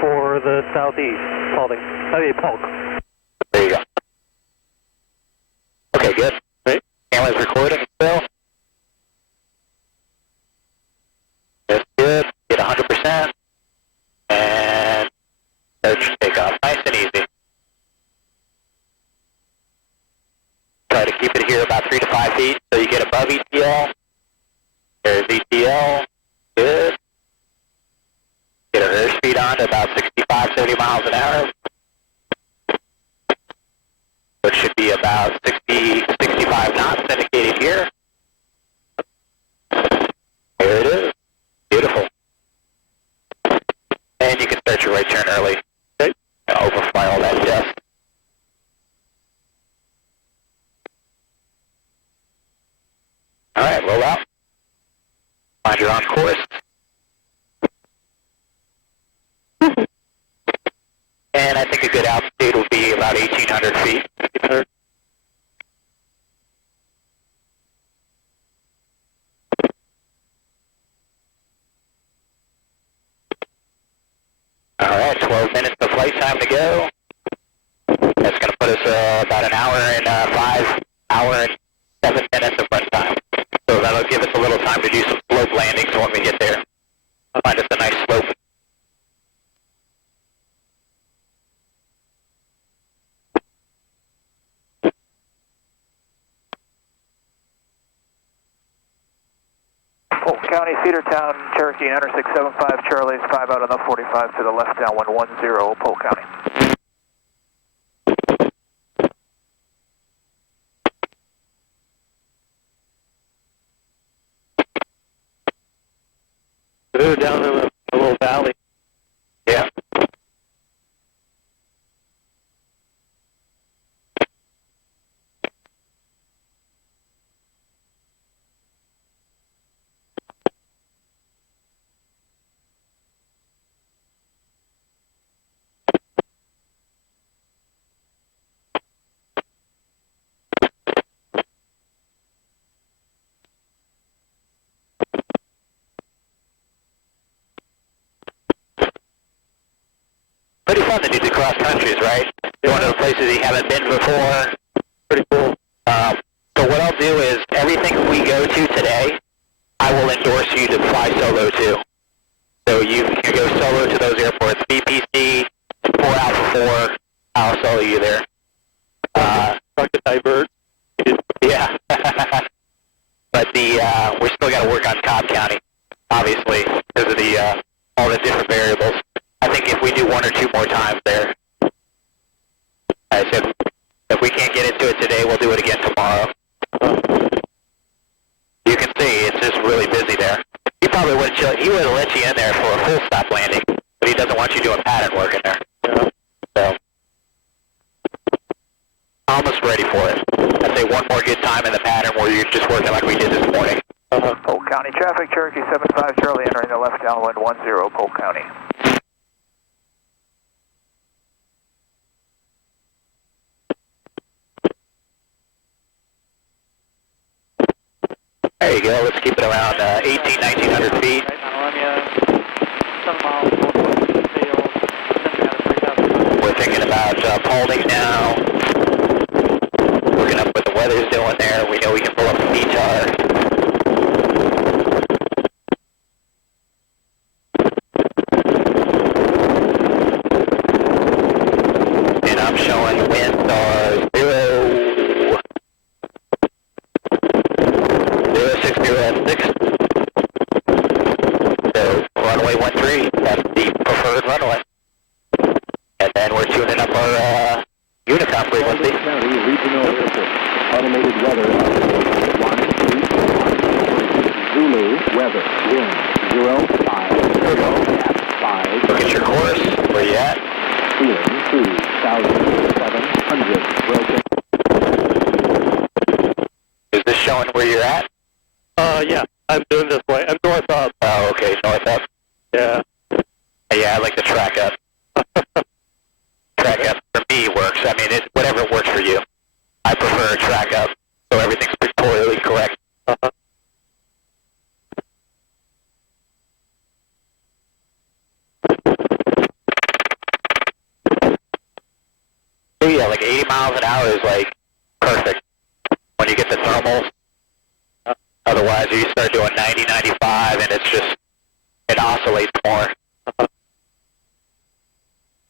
for the southeast. Polk. There you go. Okay, good. Right. Camera's recording still. That's good. Get 100%. And search takeoff. Nice and easy. Try to keep it here about 3 to 5 feet so you get above ETL. There's ETL. Good. Get our airspeed on to about 65, 70 miles an hour. Which should be about 60, 65 knots indicated here. There it is. Beautiful. And you can start your right turn early. Okay. Overfly all that dust. All right, roll out. Find you're on course. And I think a good altitude will be about 1,800 feet. All right, 12 minutes of flight time to go. That's going to put us about an hour and 7 minutes of run time. So that'll give us a little time to do some slope landings when we get there. Find us a nice slope. Polk County, Cedartown, Cherokee, enter 675 Charlie, 5 out on the 45 to the left, downwind 10, Polk County. They're down in a little valley. Yeah. Pretty fun to do the cross countries, right? Going to the places you haven't been before. Pretty cool. So what I'll do is everything we go to today, I will endorse you to fly solo to. So you can go solo to those airports. BPC, 4 Alpha 4, I'll solo you there. Talk to divert. Yeah. But we still got to work on Cobb County, obviously, because of the all the different variables. I think if we do 1 or 2 more times there, I said if we can't get into it today, we'll do it again tomorrow. You can see it's just really busy there. He probably would have let you in there for a full stop landing, but he doesn't want you doing pattern work in there. Yeah. So almost ready for it. I'd say 1 more good time in the pattern where you're just working like we did this morning. Polk County traffic, Cherokee 75 Charlie, entering the left, downwind 10, Polk County. There you go. Let's keep it around 1,900 feet. We're thinking about Paulding now. Working up what the weather's doing there. We know we can pull up the VTAR. And I'm showing winds are 0606. So runway 13, that's the preferred runway. And then we're tuning up our Unicom frequency. County Regional Airport. Automated weather update 131. Zulu weather wind 05 at 5. Look at your course. Where you at? Ceiling 2,700 broken. Is this showing where you're at? Yeah, I'm doing this way. I'm north up. Oh, okay, north up. Yeah. Yeah, I like the track up. Track up for me works. I mean, whatever works for you. I prefer a track up, so everything's pictorially correct. So yeah, like 80 miles an hour is like perfect when you get the thermals. Otherwise, you start doing 90, 95, and it oscillates more.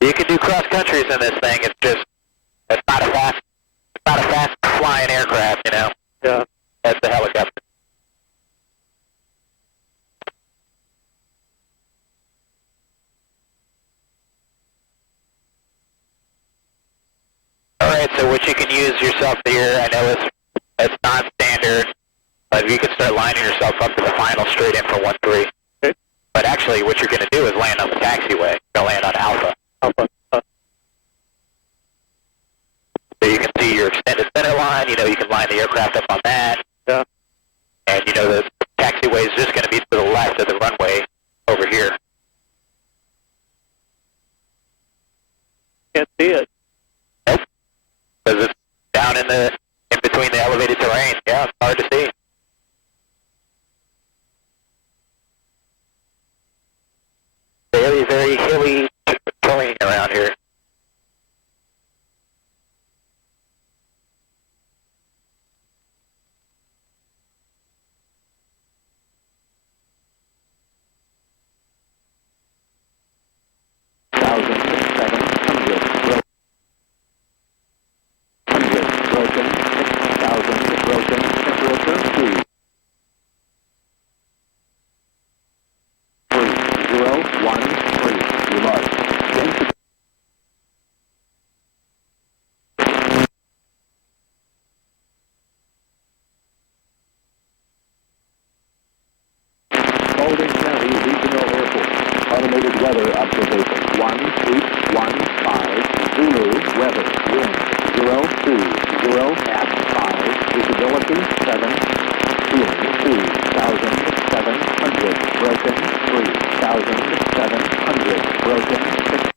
You can do cross countries in this thing. It's not a fast flying aircraft, you know. Yeah. That's the helicopter. All right, so what you can use yourself here, I know it's not standard, but you can start lining yourself up to the final straight in for 1-3. Okay. But actually, what you're going to do is land on the taxiway. You'll land on Alpha. Alpha. So you can see your extended center line. You know, you can line the aircraft up on that. Yeah. And you know the taxiway is just going to be to the left of the runway over here. Can't see it. Nope. Because it's down in between the elevated terrain. Yeah, it's hard to see. Very, very hilly terrain around here. Remark. Density. Paulding County Regional Airport. Automated weather observation. 1815 Zulu weather. Wind 020 at 5. Visibility 7. Ceiling 2,700. Broken 3,700. Broken 6.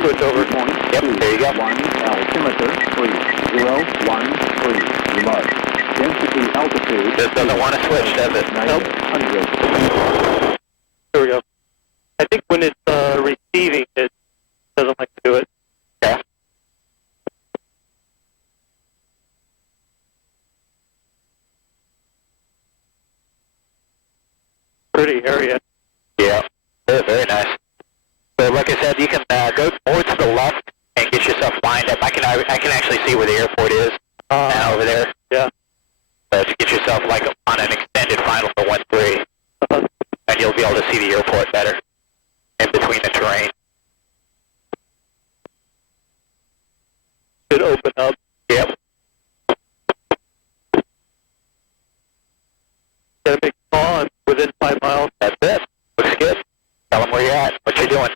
Switch over. Point Yep, there you go. 1 altimeter 3013. Remark. Density altitude. Just doesn't want to switch, does it? Nope. There we go. I think when it's receiving, it doesn't like to do it. Yeah. Pretty area. Yeah, very nice. So like I said, you can go more to the left and get yourself lined up. I can actually see where the airport is now over there. Yeah. So to get yourself like on an extended final for 1-3, and you'll be able to see the airport better in between the terrain. Should open up. Yep. Gotta make a call on within 5 miles. That's it. Looks good. Tell them where you're at, what you're doing.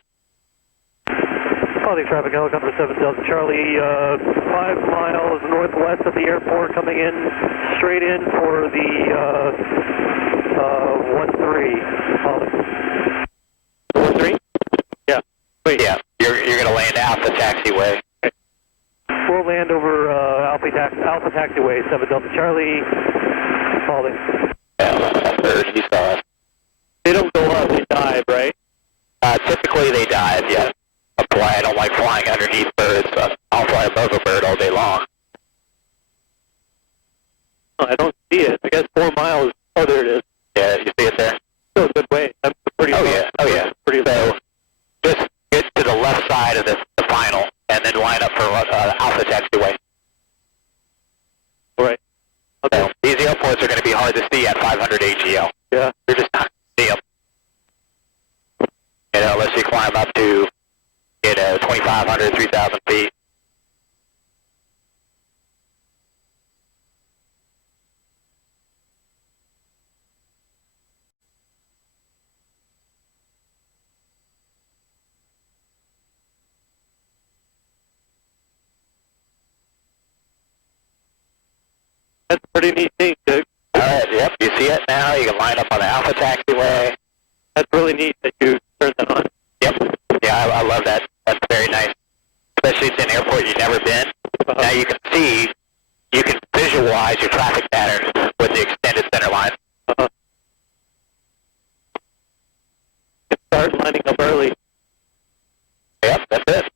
Quality traffic, helicopter 7 Delta Charlie, 5 miles northwest of the airport, coming in straight in for the 1-3. 1-3? Yeah. Wait. Yeah, you're going to land out the taxiway. Okay. We'll land over Alpha Taxiway, 7 Delta Charlie, Paulding. Yeah, third, you saw us. They don't go up, they dive, right? Typically they dive, yeah. That's why I don't like flying underneath birds. I'll fly above a bird all day long. Oh, I don't see it. I guess 4 miles. Oh, there it is. Yeah, you see it there? Still a good way. That's pretty Oh, low. yeah. Oh, yeah. Pretty low. So just get to the left side of the final and then line up for Alpha Taxiway. Right. Okay. So these airports are going to be hard to see at 500 AGL. Yeah. You're just not going to see them. You know, unless you climb up to, 2,500, 3,000 feet. That's a pretty neat thing, Dick. All right, yep, you see it now. You can line up on the Alpha Taxiway. That's really neat that you turned that on. Yep. Yeah, I love that. That's very nice. Especially it's an airport you've never been. Now you can visualize your traffic patterns with the extended center line. Start lining up early. Yep, that's it.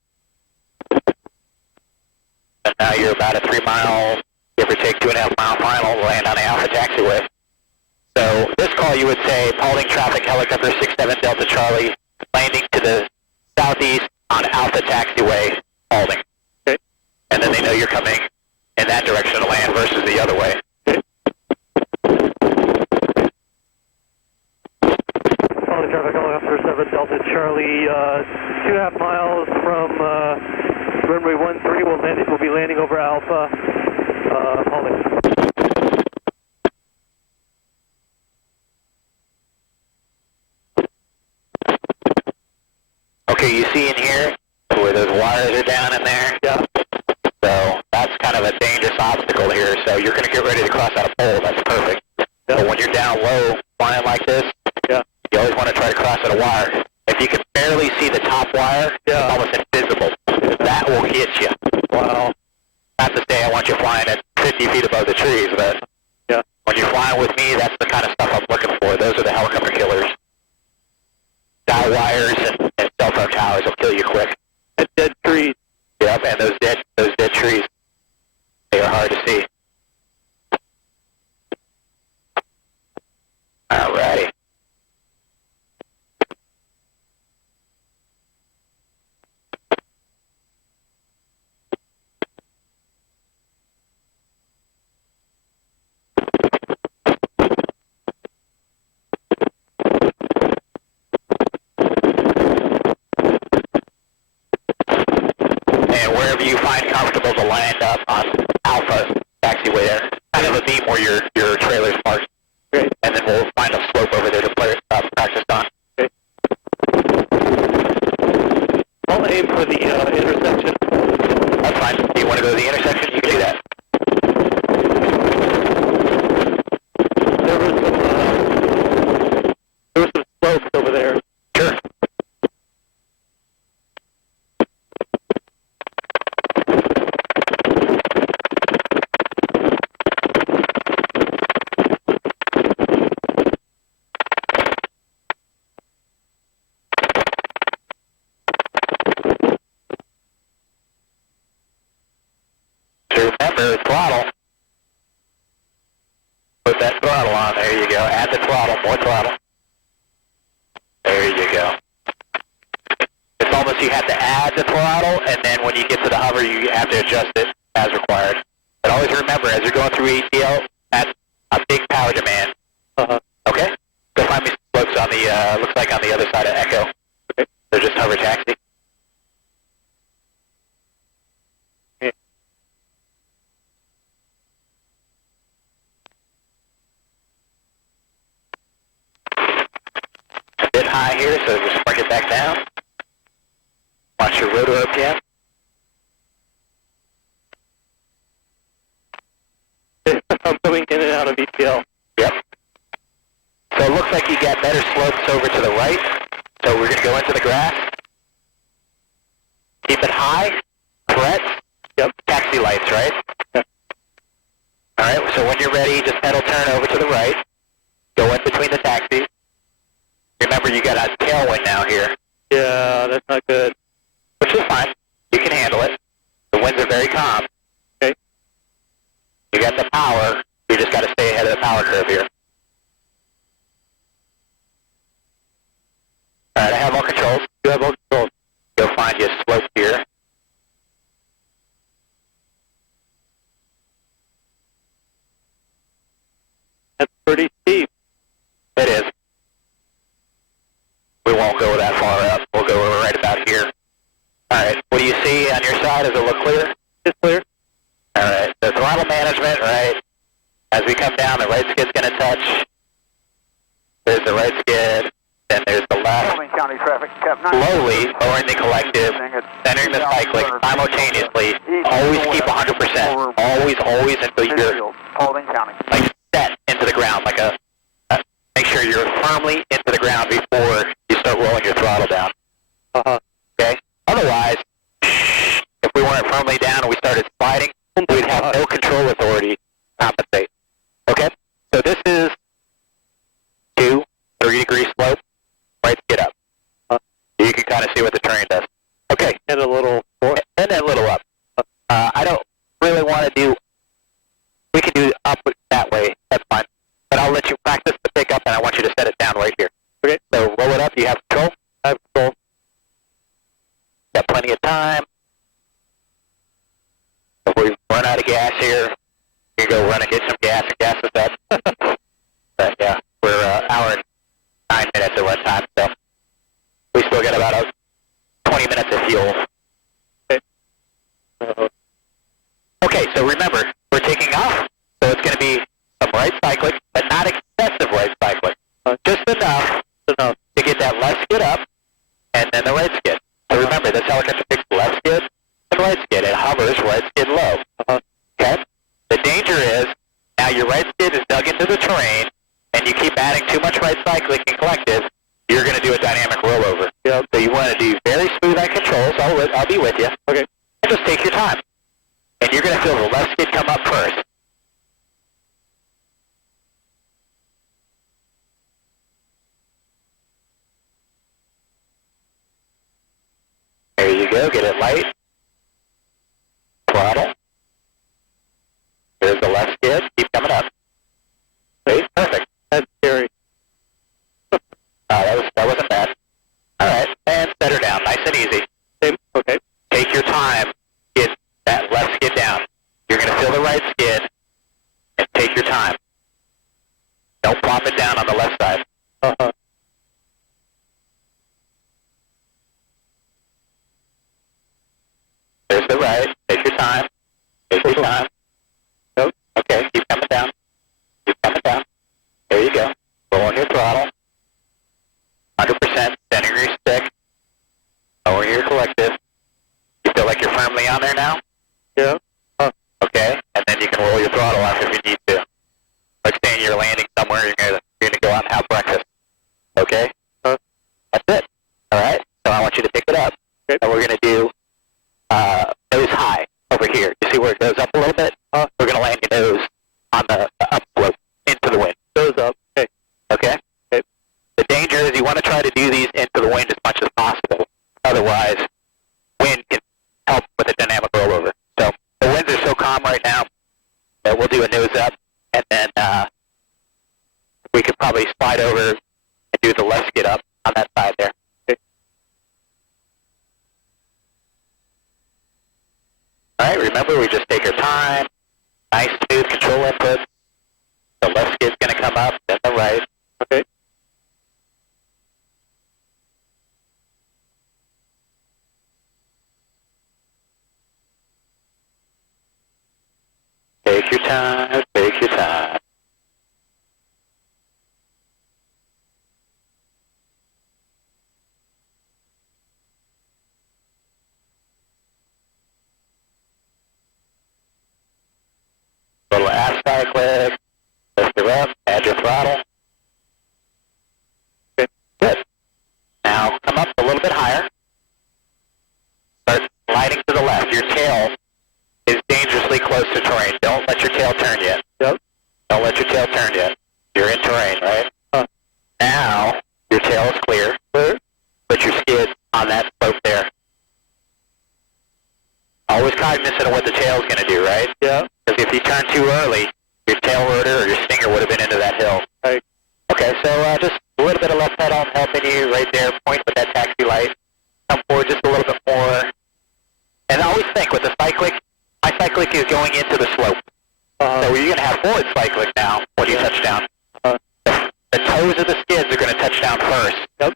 And now you're about a 3 mile, give or take 2.5 mile final, land on the Alpha Taxiway. So this call you would say, Paulding traffic, helicopter 67 Delta Charlie, landing to the southeast on Alpha Taxiway, Paulding. Okay. And then they know you're coming in that direction to land versus the other way. Okay. Quality traffic, helicopter 7 Delta Charlie, 2.5 miles from runway 13. We'll be landing over Alpha, Paulding. Okay, you see in here where those wires are down in there? Yeah. So that's kind of a dangerous obstacle here. So you're going to get ready to cross out a pole. That's perfect. Yeah. But when you're down low flying like this, yeah, you always want to try to cross at a wire. If you can barely see the top wire, yeah, it's almost invisible. That will hit you. Wow. Not to say I want you flying at 50 feet above the trees, but yeah, when you're flying with me, that's the kind of stuff I'm looking for. Those are the helicopter killers. Guy wires and cell phone towers will kill you quick. And dead trees. Yep, and those dead trees, they are hard to see. Alrighty. to land up on Alpha taxiway there. Kind of a beam where your trailer's parked. Okay. And then we'll find a slope over there to play, practice on. Okay. I'll aim for the intersection. That's fine. Do you want to go to the intersection? You can do that. There was some slopes over there. Sure. So remember, throttle. Put that throttle on. There you go. Add the throttle. More throttle. There you go. It's almost you have to add the throttle, and then when you get to the hover, you have to adjust it as required. But always remember, as you're going through ATL, that's a big power demand. Okay? Go find me some slopes on the, looks like on the other side of Echo. Okay. They're just hover taxi. A bit high here, so just bring it back down. Watch your rotor RPM. I'm coming in and out of ETL. Yep. So it looks like you got better slopes over to the right. So we're going to go into the grass. Keep it high. Correct? Yep. Taxi lights, right? Yep. All right, so when you're ready, just pedal turn over to the right. Go in between the taxis. Remember, you got a tailwind now here. Yeah, that's not good. Which is fine. You can handle it. The winds are very calm. Okay. You got the power. You just got to stay ahead of the power curve here. All right, I have all controls. You have all controls. Go find your slope here. That's pretty steep. It is. We won't go that far up. We'll go right about here. All right. What do you see on your side? Does it look clear? It's clear. All right. The throttle management, right? As we come down, the right skid's going to touch. There's the right skid. Then there's the left. Wyoming County traffic, Cap 9. Slowly lowering the collective, centering the cyclic simultaneously. Always keep 100%. Always until you're Paulding County. like set into the ground, like a. Make sure you're firmly into the ground before you start rolling your throttle down. Okay? Otherwise, if we weren't firmly down and we started sliding, we'd have no control authority to compensate. Okay? So this is 2, 3-degree slope. Right, get up. You can kind of see what the terrain does. Okay. And a little up. I don't really want to do. We can do up that way. That's fine. But I'll let you practice the pickup, and I want you to set it down right here. Okay. So roll it up. You have control. I have control. Got plenty of time. If we run out of gas here, you go run and get some gas. Gas is up. But yeah, we're hour and 9 minutes at one time, so we still got about 20 minutes of fuel. Okay. Okay, so remember, we're taking off, so it's going to be some right cyclic, but not excessive right cyclic. Just enough to get that left skid up, and then the right skid. So remember, this helicopter picks left skid and right skid. It hovers right skid low. Okay? The danger is, now your right skid is dug into the terrain, and you keep adding too much right cyclic and collective, you're going to do a dynamic rollover. Yep. So you want to do very smooth on controls. I'll be with you. Okay. And just take your time. And you're going to feel the left skid come up first. There you go. Get it light. Throttle. There's the left skid. Keep coming up. See? Perfect. That's scary. That wasn't bad. All right. And set her down. Nice and easy. Okay. Take your time. Get that left skid down. You're going to feel the right skid. And take your time. Don't plop it down on the left side. There's the right. Take your time. And we're going to do nose high over here. You see where it goes up a little bit? We're going to land your nose on the upslope into the wind. Goes up. Okay. Okay? The danger is you want to try to do these into the wind as much as possible. Otherwise, wind can help with the dynamic rollover. So the winds are so calm right now that we'll do a nose up, and then we could probably slide over and do the left skid up on that side there. Okay. All right, remember we just take our time. Nice, smooth control input. The left skid's going to come up, then the right. Okay. Take your time, take your time. Little ass cyclic, lift her up, add your throttle. Good. Now come up a little bit higher. Start sliding to the left. Your tail is dangerously close to terrain. Don't let your tail turn yet. Yep. Don't let your tail turn yet. You're in terrain, right? Now your tail is clear. Put your skid on that slope there. Always cognizant of what the tail is going to do, right? Yeah. Because if you turn too early, your tail rotor or your stinger would have been into that hill. Right. Okay, so just a little bit of left pedal helping you right there. Point with that taxi light. Come forward just a little bit more. And always think with the cyclic, my cyclic is going into the slope. So you're going to have forward cyclic now when you touch down. The toes of the skids are going to touch down first. Yep.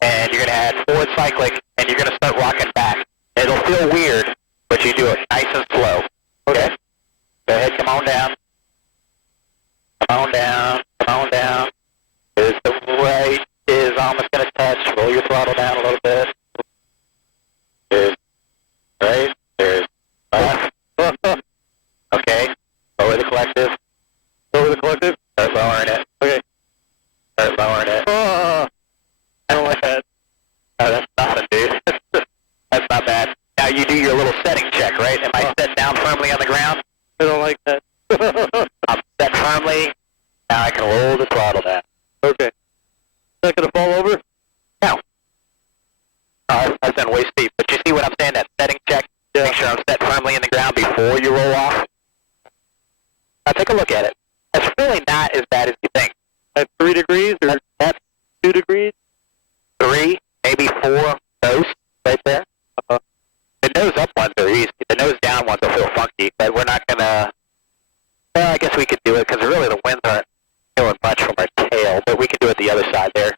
And you're going to add forward cyclic, and you're going to start rocking back. It'll feel weird, but you do it nice and slow. Okay? Go ahead, come on down. Come on down, come on down. There's the right is almost going to touch. Roll your throttle down a little bit. There's right, there's left. Okay, lower the collective. Lower the collective? Start lowering it. Okay. Start lowering it. I don't like that. Oh, that's nothing, dude. That's not bad. Now you do your little setting check, right? Am I set down firmly on the ground? I don't like that. I'm set firmly. Now I can roll the throttle down. Okay. Is that going to fall over? No. I've done way steep. But you see what I'm saying? That setting check? Yeah. Make sure I'm set firmly in the ground before you roll off. Now take a look at it. It's really not as bad as you think. At 3 degrees or That's 2 degrees? 3, maybe 4 nose right there. The nose up ones are easy. The nose down ones will feel funky, but we're not going to... Well, I guess we could do it because really the winds aren't feeling much from our tail, but we can do it the other side there.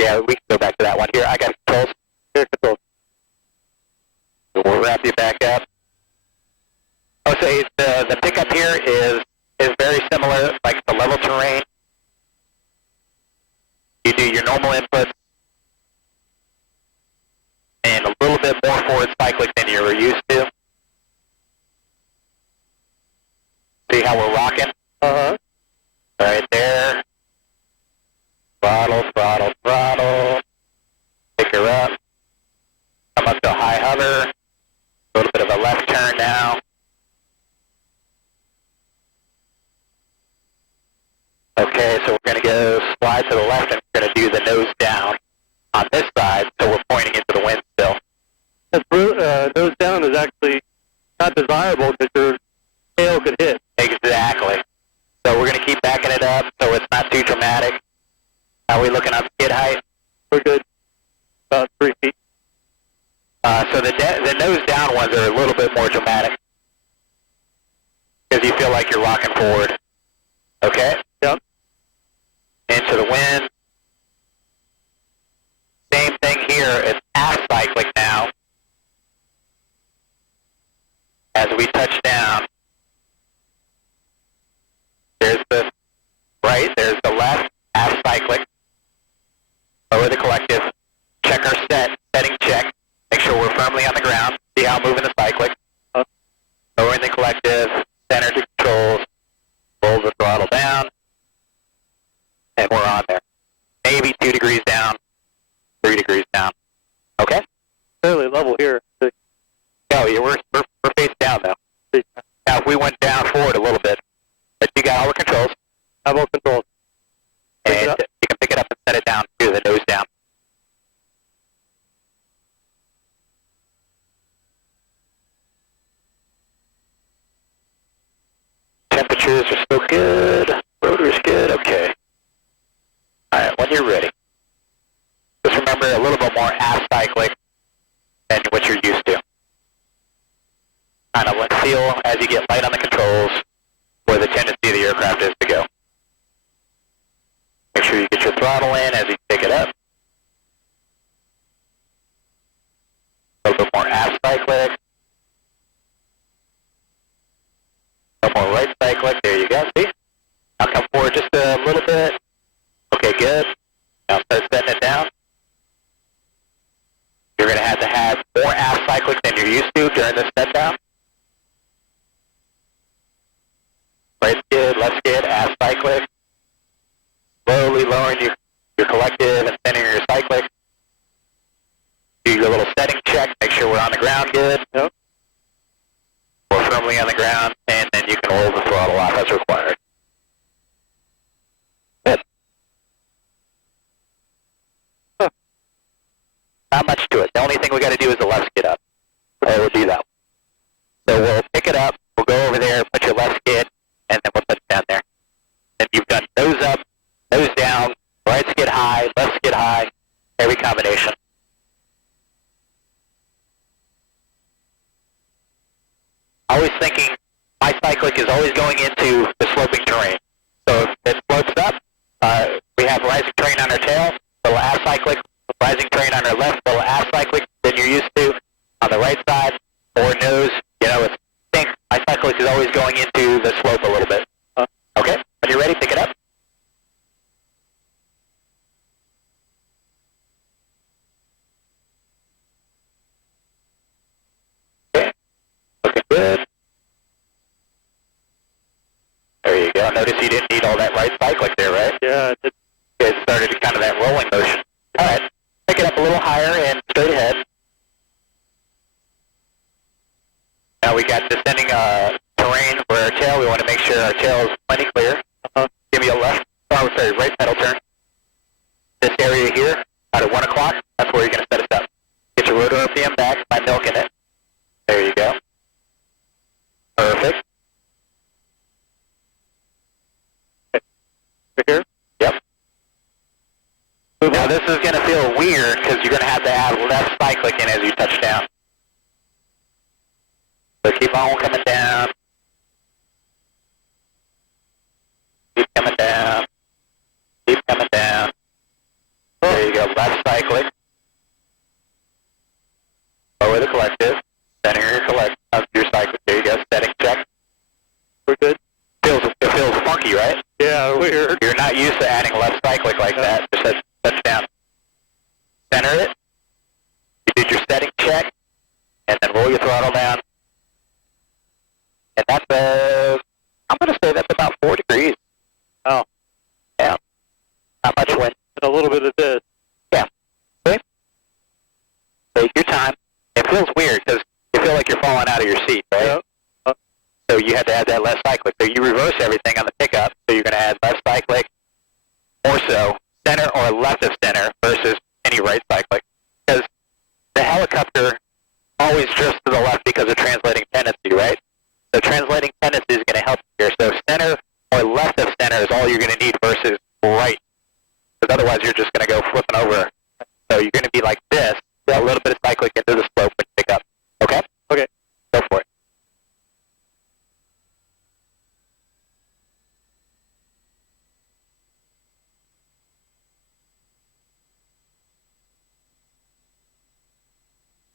Yeah, we can go back to that one. Here, I got controls. Here, controls. We'll wrap you back up. I'll say the pickup here is very similar, like the level terrain. You do your normal input and a little bit more forward cyclic than you were used to. See how we're rocking? Right there. Throttle, throttle, throttle. Pick her up. Come up to a high hover. A little bit of a left turn now. Okay, so we're going to go slide to the left and we're going to do the nose down on this side, so we're pointing into the wind still. Nose down is actually not desirable because your tail could hit. Exactly. So we're going to keep backing it up so it's not too dramatic. How are we looking on skid height? We're good. About 3 feet. So the nose down ones are a little bit more dramatic because you feel like you're rocking forward. Okay? Yep. Into the wind. Same thing here. It's half cyclic now. As we touch down, there's the right, there's the left, half cyclic. Lower the collective. Check our setting check. Make sure we're firmly on the ground. See how I'm moving the cyclic. Lowering the collective, center to controls, roll the throttle down, and we're on there. 2 degrees down, 3 degrees down. Okay? Fairly level here. No, we're face down though. Now if we went down forward a little bit, but you got all the controls. Have all controls. And you can pick it up and set it down too, the nose down. Temperatures are still good. Rotor's good. Okay. All right, when you're ready. Just remember a little bit more acyclic than what you're used to. Kind of feel as you get light on the controls where the tendency of the aircraft is to go. Make sure you get your throttle in as you pick it up. A little bit more acyclic. A little more right cyclic. There you go. See? Now come forward just a little bit. Okay, good. Now start setting it down. You're going to have more acyclic than you're used to during this set down. Right skid, left skid, acyclic. Slowly lowering your collective and centering your cyclic. Do your little setting check. Make sure we're on the ground good. Yep. We're firmly on the ground, and then you can hold the throttle off as required. Good. Not much to it. The only thing we got to do is the left skid up. We'll do that. So we'll pick it up. We'll go over there, put your left skid, and then we'll put it down there. And you've done nose up, nose down, right skid high, left skid high, every combination. Always thinking my cyclic is always going into the sloping terrain. So if it slopes up, we have rising terrain on our tail, little acyclic, rising terrain on our left, little acyclic than you're used to on the right side, or nose, it's think my cyclic is always going into the slope a little bit. Okay, when you're ready, pick it up. Okay, looking good. There you go. Notice you didn't need all that right cyclic there, right? Yeah, it started kind of that rolling motion. All right, pick it up a little higher and straight ahead. Now we got descending terrain for our tail. We want to make sure our tail is plenty clear. Give me a right pedal turn. This area here, out at 1 o'clock, that's where you're going to set us up. Get your rotor RPM back by milking it. There you go. Perfect. Here? Yep. Now this is going to feel weird because you're going to have left cyclic in as you touch down. So keep on coming down. Keep coming down. Keep coming down. There you go, left cyclic. Lower the collective. Center your cyclic. There you go, setting check. We're good. It feels funky, right? Yeah, weird. You're not used to adding left cyclic like that. Just touch down. Center it. You did your setting check, and then roll your throttle down. And that's I'm going to say that's about 4 degrees. Oh. Yeah. Not much wind. And a little bit of this. Yeah. Okay. Take your time. It feels weird because you feel like you're falling out of your seat, right? Yep. So you had to add that left cyclic. So you reverse everything on the pickup. So you're going to add left cyclic, or so, center or left of center versus any right cyclic. Because the helicopter always drifts to the left because of translating tendency, right? So translating tendency is going to help here. So center or left of center is all you're going to need versus right. Because otherwise you're just going to go flipping over. So you're going to be like this, a little bit of cyclic into the slope and pick up. Okay? Okay. Go for it.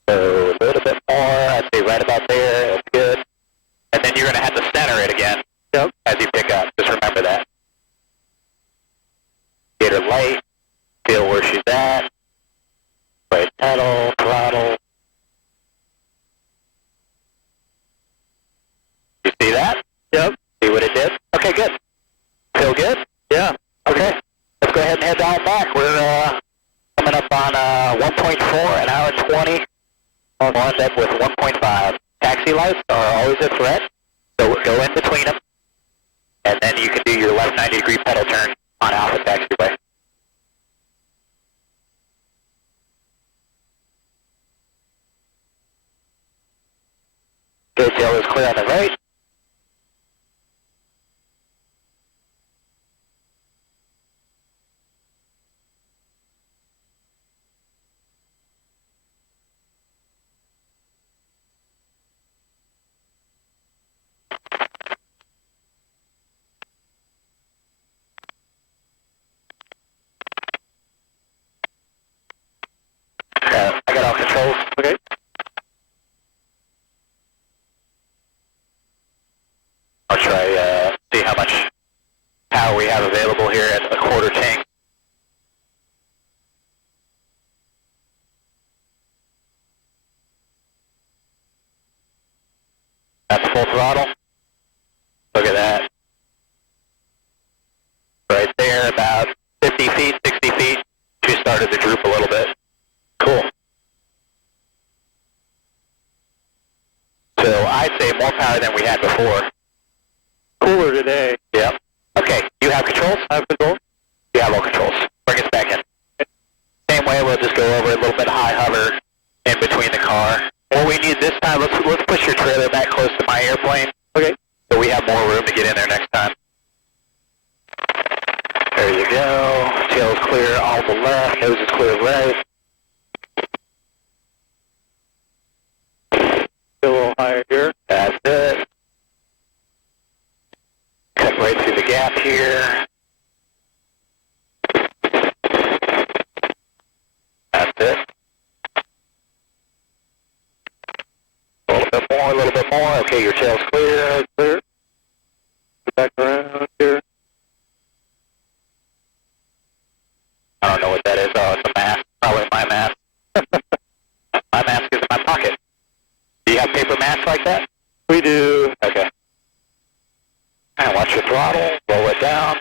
So a little bit more, I'd say right about there, that's good. And then you're going to have to center it again as you pick up. Just remember that. Get her light, feel where she's at, right pedal, throttle. You see that? Yep. See what it did? Okay, good. Feel good? Yeah. Okay. Let's go ahead ahead and head down back. We're coming up on 1.4, an hour and 20. We'll end up with 1.5. Taxi lights are always a threat, so we'll go in between them, and then you can do your left 90-degree pedal turn on Alpha Taxiway. Good, tail is clear on the right. I got all controls. Okay. I'll try see how much power we have available here at a quarter tank. That's full throttle. Look at that. Right there, about 50 feet, 60 feet. She started to droop a little bit. Cool. So I'd say more power than we had before. Cooler today. Yep. Okay, you have controls? I have control. You have all controls. Bring us back in. Same way, we'll just go over a little bit high hover in between the car. What we need this time, let's push your trailer back close to my airplane. Okay. So we have more room to get in there next time. There you go. Tail is clear on the left, nose is clear right. A little higher here. That's it. Cut right through the gap here. That's it. A little bit more, a little bit more. Okay, your tail's clear. Clear. Get back around here. I don't know what that is. Oh, it's a mask. Probably my mask. My mask is in my pocket. Do you have paper masks like that? We do. Okay. And watch your throttle. Roll it down.